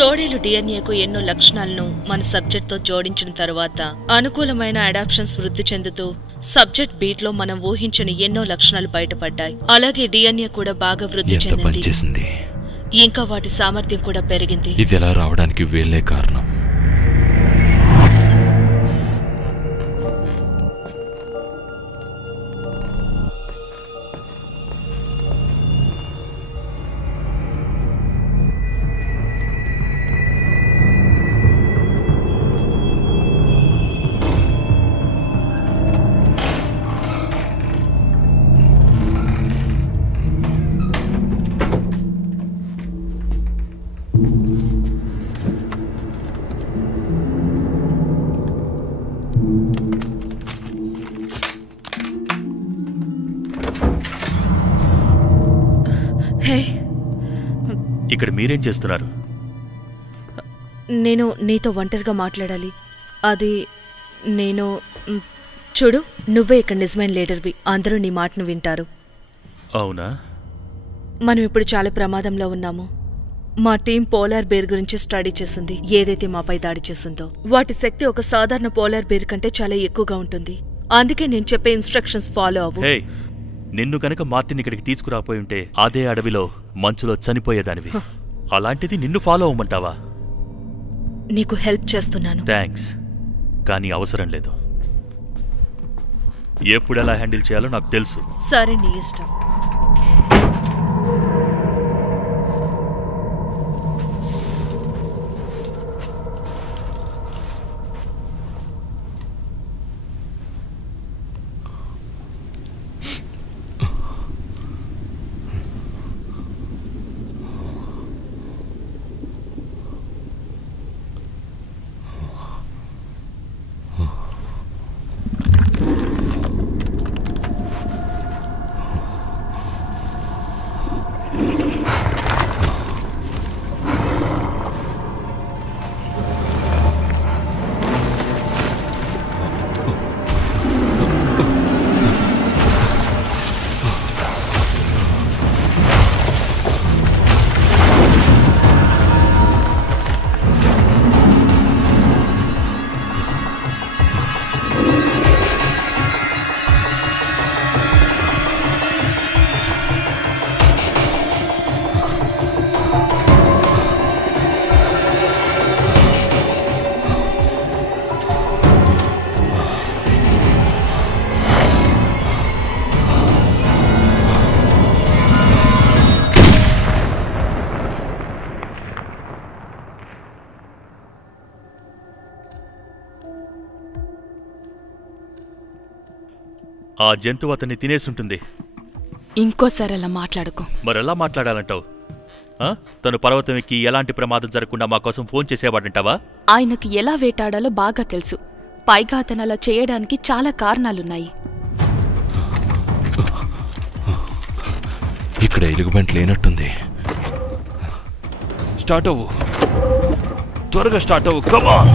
తోడేలు డిఎన్ఏకు ఎన్నో లక్షణాలను మన సబ్జెక్ట్తో జోడించిన తరువాత అనుకూలమైన అడాప్షన్స్ వృద్ధి చెందుతూ సబ్జెక్ట్ బీట్లో మనం ఊహించిన ఎన్నో లక్షణాలు బయటపడ్డాయి. అలాగే డిఎన్ఏ కూడా బాగా వృద్ధి చెందింది. ఇంకా వాటి సామర్థ్యం కూడా పెరిగింది. ఇది ఎలా రావడానికి వీళ్ళే కారణం. ఇక్కడ మీరేం చేస్తున్నారు? నేను నీతో ఒంటరిగా మాట్లాడాలి. అది నేను చూడు, నువ్వే ఇక్కడ నిజమైన లీడర్వి. అందరూ నీ మాటను వింటారు. అవునా? మనం ఇప్పుడు చాలా ప్రమాదంలో ఉన్నాము. మా టీం పోలార్ బేర్ గురించి స్టడీ చేసింది. ఏదైతే మాపై దాడి చేసిందో వాటి శక్తి ఒక సాధారణ పోలార్ బేర్ కంటే చాలా ఎక్కువగా ఉంటుంది. అందుకే నేను చెప్పే ఇన్స్ట్రక్షన్స్ ఫాలో అవ్వు. నిన్ను కనుక మార్టిన్ ఇక్కడికి తీసుకురాపోయి ఉంటే అదే అడవిలో మంచులో చనిపోయేదానివి. అలాంటిది నిన్ను ఫాలో అవ్వమంటావా? నీకు హెల్ప్ చేస్తున్నాను. థ్యాంక్స్, కానీ అవసరం లేదు. ఎప్పుడు ఎలా హ్యాండిల్ చేయాలో నాకు తెలుసు. సరే, నీ ఇష్టం. ఆ జంతువు అతన్ని తినేసుంటుంది. ఇంకోసారి అలా మాట్లాడుకో. మరెలా మాట్లాడాలంటావు? తను పర్వతం ఎక్కి ఎలాంటి ప్రమాదం జరగకుండా మా కోసం ఫోన్ చేసేవాడంటావా? ఆయనకు ఎలా వేటాడాలో బాగా తెలుసు. పైగా అతను అలా చేయడానికి చాలా కారణాలున్నాయి. ఇక్కడ ఎలుగుబంటి లేనట్టుంది. స్టార్ట్ అవ్వు, త్వరగా స్టార్ట్ అవ్వు, కమాన్.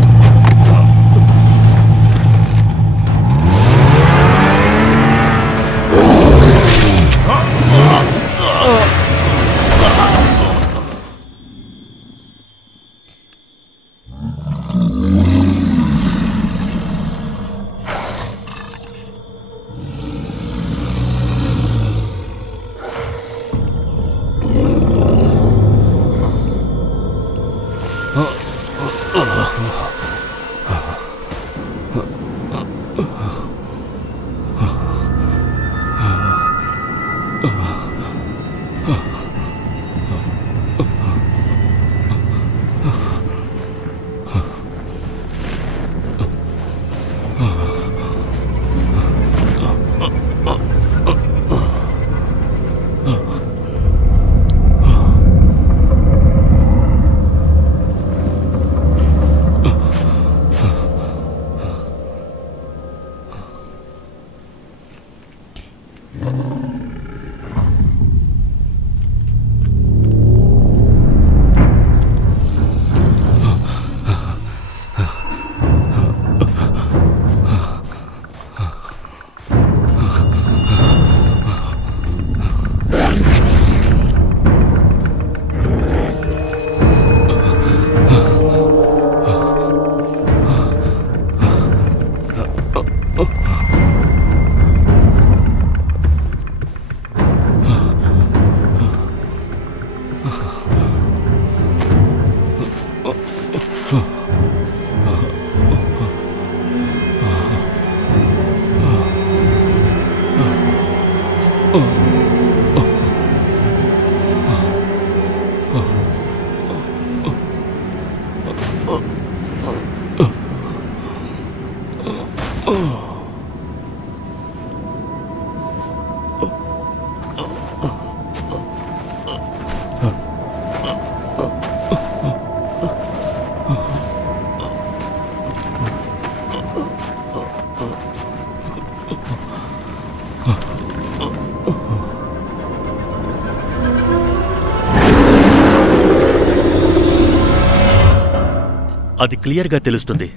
అది క్లియర్గా తెలుస్తుంది.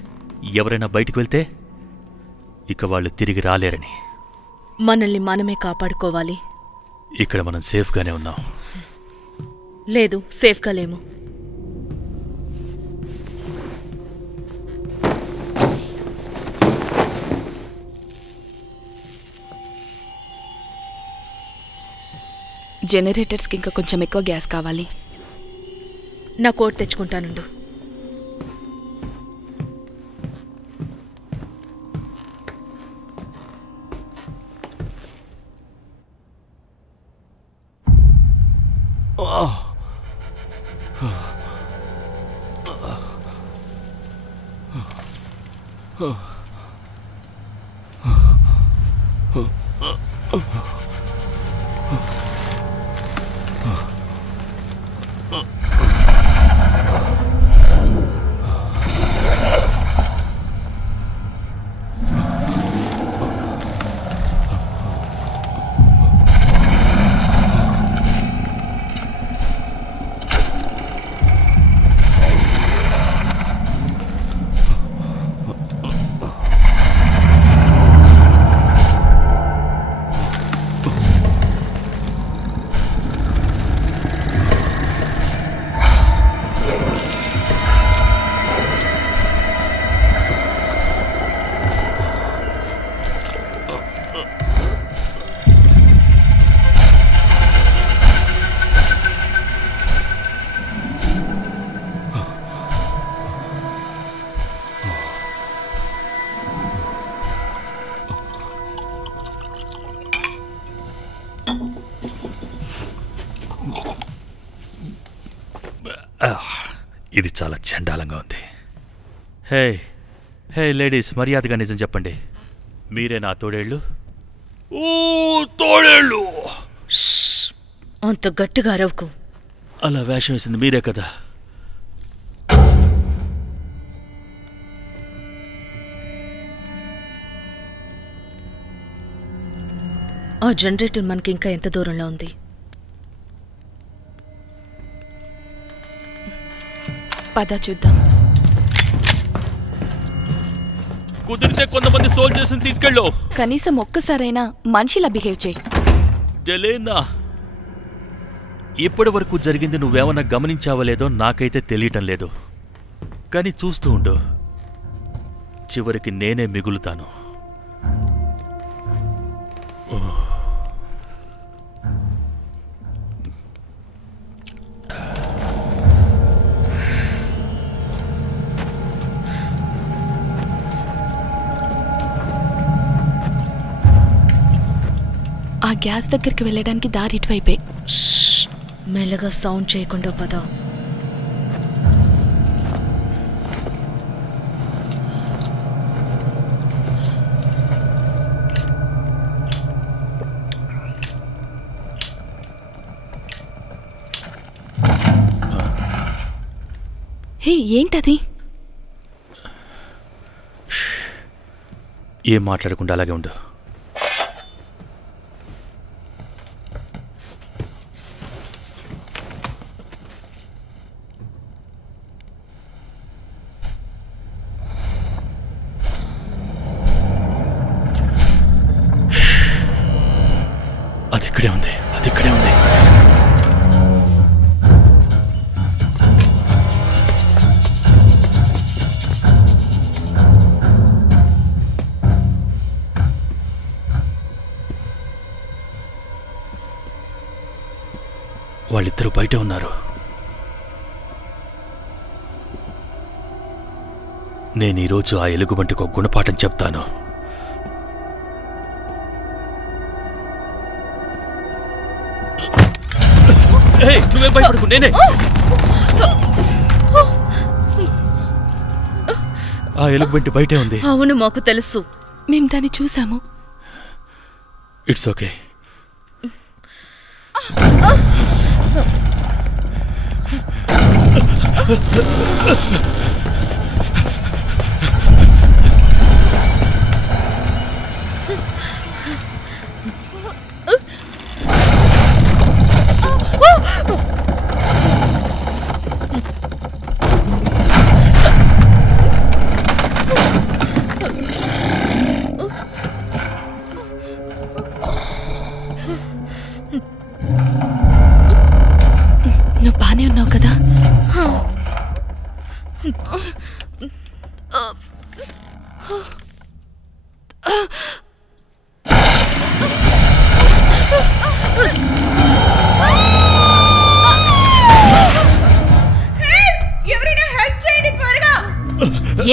ఎవరైనా బయటికి వెళ్తే ఇక వాళ్ళు తిరిగి రాలేరని. మనల్ని మనమే కాపాడుకోవాలి. ఇక్కడ మనం సేఫ్గానే ఉన్నాం. లేదు, సేఫ్గా లేము. జనరేటర్స్కి ఇంకా కొంచెం ఎక్కువ గ్యాస్ కావాలి. నా కోట్ తెచ్చుకుంటానుండు. ఇది చాలా చండాలంగా ఉంది. హే హే లేడీస్, మర్యాదగా నిజం చెప్పండి. మీరే నా తోడేళ్ళు? ఓ తోడేళ్ళు! అంత గట్టిగా అరవకు. అలా వేషం వేసింది మీరే కదా? ఆ జనరేటర్ మనకి ఇంకా ఎంత దూరంలో ఉంది? పద చూద్దాం. కుదిరితే కొంతమంది సోల్జర్స్ తీసుకెళ్ళు. కనీసం ఒక్కసారైనా మనిషిలా బిహేవ్ చేయి. డెలేనా, ఇప్పటి వరకు జరిగింది నువ్వేమన్నా గమనించావలేదో నాకైతే తెలియటం లేదు. కానీ చూస్తూ ఉండు, చివరికి నేనే మిగులుతాను. ఆ గ్యాస్ దగ్గరికి వెళ్ళడానికి దారి ఇటువైపే. మెల్లగా సౌండ్ చేయకుండా పద. హే, ఏంటది? ఏం మాట్లాడకుండా అలాగే ఉండు. అది ఇక్కడే ఉంది, అది ఇక్కడే ఉంది. వాళ్ళిద్దరూ బయట ఉన్నారు. నేను ఈరోజు ఆ ఎలుగుబంటికి ఒక గుణపాఠం చెప్తాను. నువ్వేం భయపడకు, నేనే. ఆ ఎలుగుబంటి బయటే ఉంది. అవును, మాకు తెలుసు. మేము దాన్ని చూసాము. It's okay. నువ్వు బానే ఉన్నావు కదా?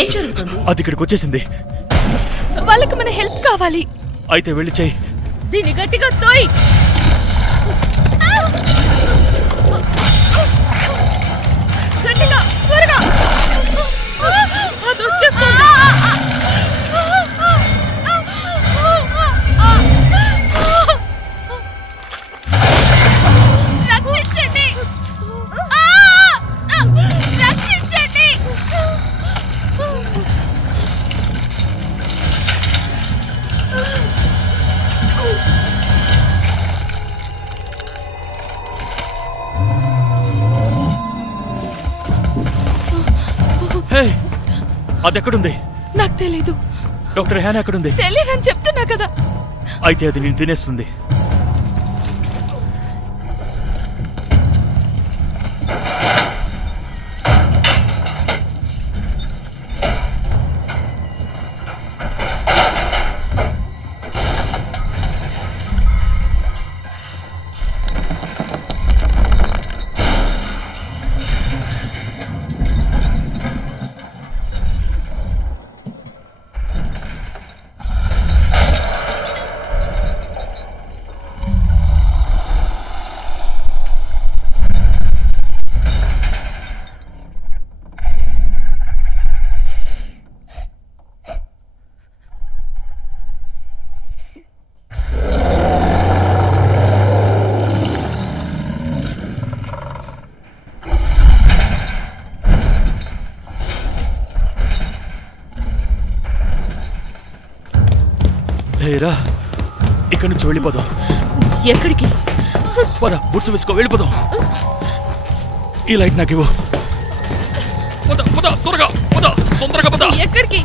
ఏం జరుగుతుంది? అది ఇక్కడికి వచ్చేసింది. వాళ్ళకి మన హెల్ప్ కావాలి. అయితే వెళ్ళి చెయ్యి. దీన్ని గట్టిగా తోయ్. గట్టిగా, త్వరగా. అది వచ్చేస్తుంది. రక్షించండి, రక్షించండి. అది ఎక్కడుంది? నాకు తెలీదు. డాక్టర్ హ్యాన్ ఎక్కడుంది? తెలీదని చెప్తున్నా కదా. అయితే అది నేను తినేస్తుంది. నుంచి వెళ్ళిపోదాం. ఎక్కడికి? పద, బుట్స్ వేసుకో, వెళ్ళిపోదాం. ఈ లైట్ నాకు ఇవ్వు. పద పద, త్వరగా పద, తొందరగా పద. ఎక్కడికి?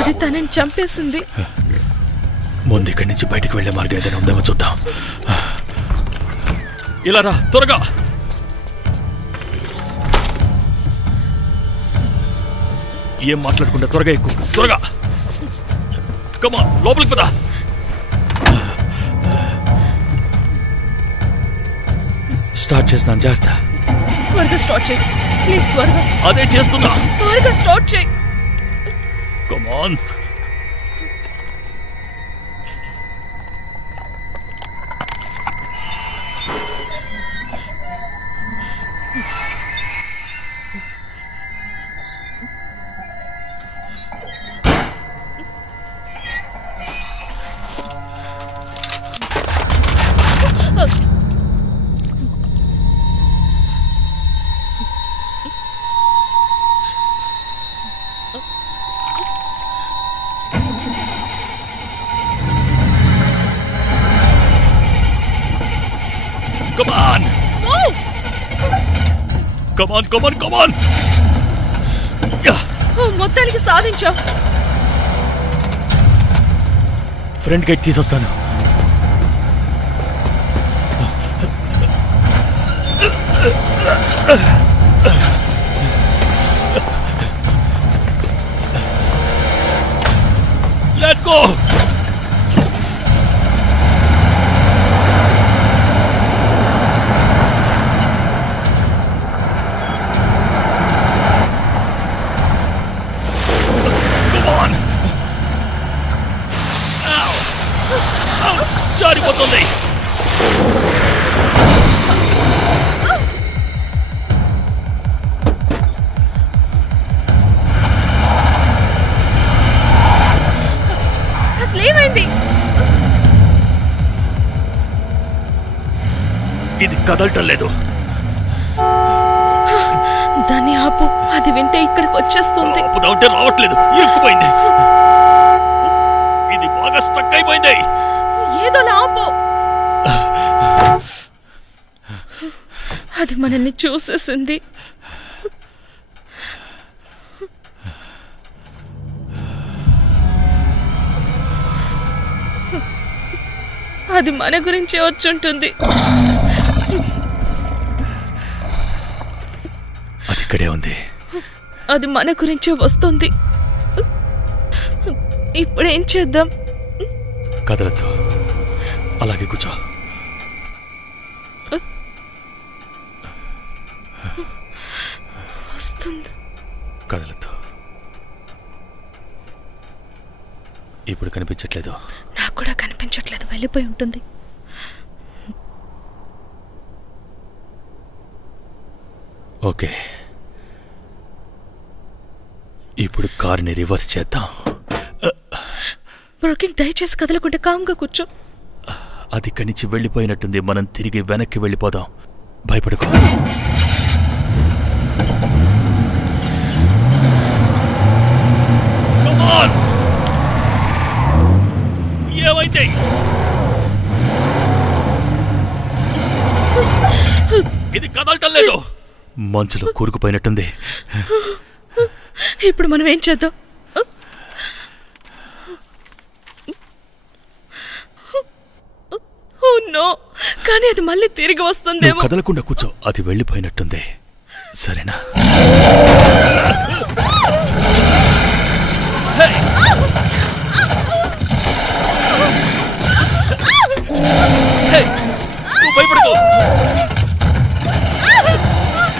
అది తనని చంపేసింది. ముందు ఇక్కడి నుంచి బయటికి వెళ్లే మార్గం ఏదైనా ఉందేమో చూద్దాం. ఇలా రా, త్వరగా. ఏం మాట్లాడకుండా త్వరగా ఎక్కువ, త్వరగా. కమాన్, లోపలికి పద. స్టార్ట్ చేస్తున్నాను, జాగ్రత్త. త్వరగా స్టార్ట్ చేయి ప్లీజ్, త్వరగా. అదే చేస్తున్నా, త్వరగా స్టార్ట్ చేయి. కమాన్. కమాన్. మొత్తానికి సాధించావు. ఫ్రంట్ గేట్ తీసొస్తాను. Let's go. జారిపోతుంది. అసలు ఏమైంది? ఇది కదలటం లేదు. దాన్ని ఆపు, అది వింటే ఇక్కడికి వచ్చేస్తుంది. ఆపుదాంటే రావట్లేదు, ఇరుక్కుపోయింది. ఇది బాగా స్టక్ అయిపోయింది. ఏదో ఆపు. అది మనల్ని చూసేసింది. అది మన గురించే వచ్చుంటుంది. అది ఇక్కడే ఉంది. అది మన గురించే వస్తుంది. ఇప్పుడేం చేద్దాం? కదలద్దు, అలాగే కూర్చో. వస్తుంది. కదలద్దు. ఇప్పుడు కనిపించట్లేదు. నాకు కూడా కనిపించట్లేదు, వెళ్ళిపోయి ఉంటుంది. ఓకే, ఇప్పుడు కార్ని రివర్స్ చేద్దాం. బ్రోకింగ్, దయచేసి కదలకుండా కామ్గా కూర్చో. అది ఇక్కడి నుంచి వెళ్ళిపోయినట్టుంది. మనం తిరిగి వెనక్కి వెళ్ళిపోదాం. భయపడుకో. ఏమైంది? ఇది కదలటం లేదు. మంచులో కూరుకుపోయినట్టుంది. ఇప్పుడు మనం ఏం చేద్దాం? నో, కానీ అది మళ్ళీ తిరిగి వస్తుందేమో. కదలకుండా కూర్చో, అది వెళ్ళిపోయినట్టుంది. సరేనా? నువ్వు భయపడకు,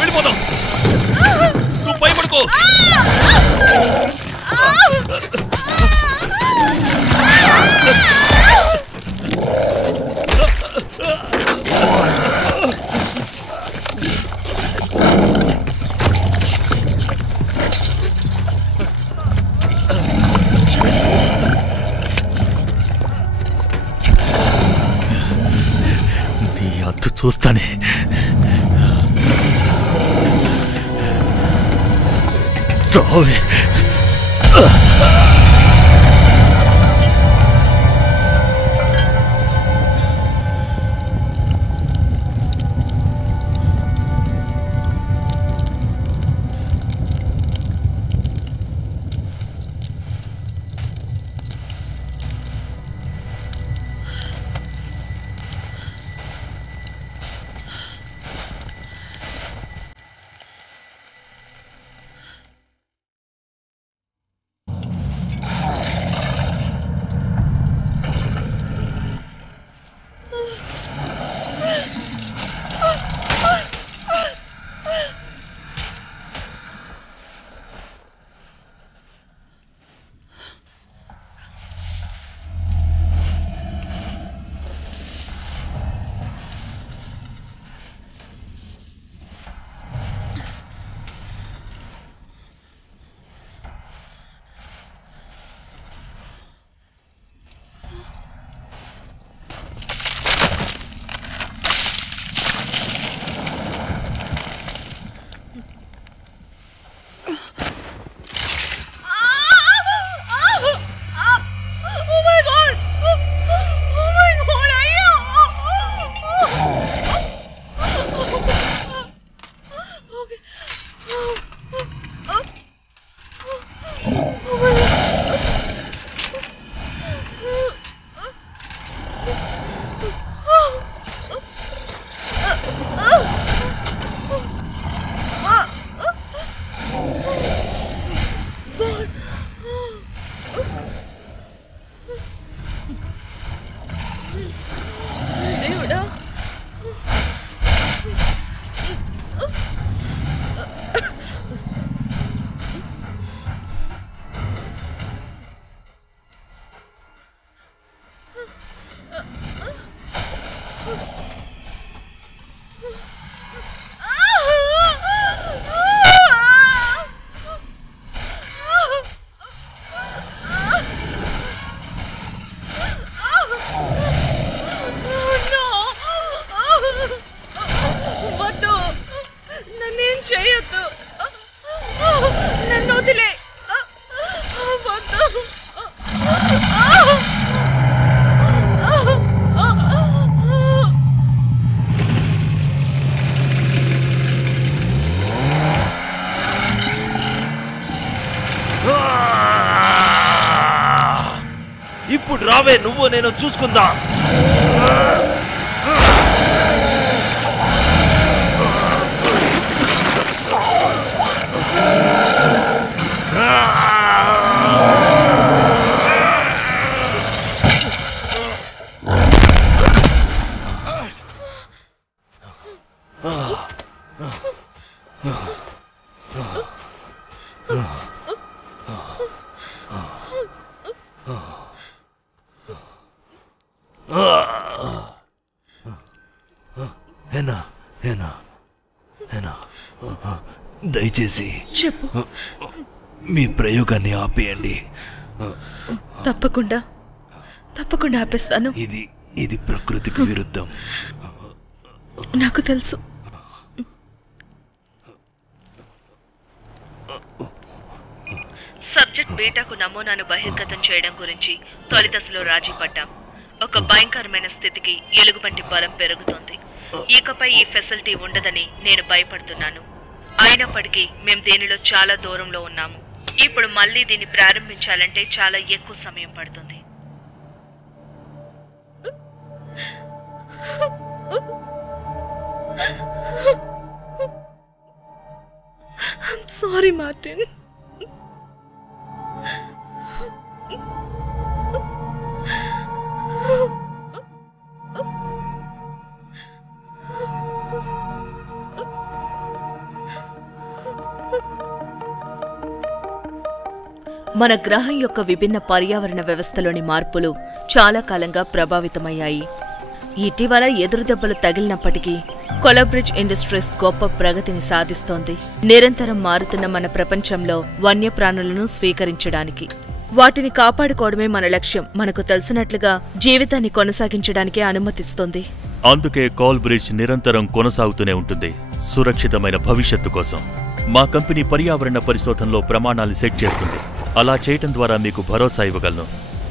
వెళ్ళిపోదాం. నువ్వు భయపడకు. నీ అద్దు చూస్తానే. చావే. ఇప్పుడు రావే, నువ్వు నేను చూసుకుందాం. దయచేసి చెప్పు. మీ ప్రయోగాన్ని ఆపేయండి. తప్పకుండా తప్పకుండా ఆపేస్తాను. ఇది ప్రకృతికి విరుద్ధం. నాకు తెలుసు. సబ్జెక్ట్ బీటాకు నమూనాను బహిర్గతం చేయడం గురించి తొలి దశలో రాజీ పడ్డాం. ఒక భయంకరమైన స్థితికి ఎలుగుబంటి బలం పెరుగుతోంది. ఇకపై ఈ ఫెసిలిటీ ఉండదని నేను భయపడుతున్నాను. అయినప్పటికీ మేము దీనిలో చాలా దూరంలో ఉన్నాము. ఇప్పుడు మళ్ళీ దీన్ని ప్రారంభించాలంటే చాలా ఎక్కువ సమయం పడుతుంది. I'm sorry, Martin. మన గ్రహం యొక్క విభిన్న పర్యావరణ వ్యవస్థలోని మార్పులు చాలా కాలంగా ప్రభావితమయ్యాయి. ఇటీవల ఎదురుదెబ్బలు తగిలినప్పటికీ కొలబ్రిడ్జ్ ఇండస్ట్రీస్ గొప్ప ప్రగతిని సాధిస్తోంది. నిరంతరం మారుతున్న మన ప్రపంచంలో వన్యప్రాణులను స్వీకరించడానికి, వాటిని కాపాడుకోవడమే మన లక్ష్యం. మనకు తెలిసినట్లుగా జీవితాన్ని కొనసాగించడానికే అనుమతిస్తుంది. అందుకే కోల్బ్రిడ్జ్ నిరంతరం కొనసాగుతూనే ఉంటుంది, సురక్షితమైన భవిష్యత్తు కోసం. మా కంపెనీ పర్యావరణ పరిశోధనలో ప్రమాణాలు సెట్ చేస్తుంది. అలా చేయటం ద్వారా మీకు భరోసా ఇవ్వగలను.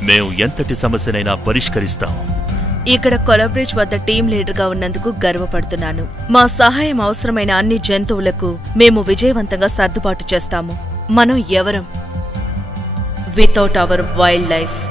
మేము ఎంతటి సమస్యనైనా పరిష్కరిస్తాం. ఇక్కడ కొలాబ్రిడ్జ్ వద్ద టీం లీడర్గా ఉన్నందుకు గర్వపడుతున్నాను. మా సహాయం అవసరమైన అన్ని జంతువులకు మేము విజయవంతంగా సర్దుబాటు చేస్తాము. మనం ఎవరం వితౌట్ అవర్ వైల్డ్ లైఫ్?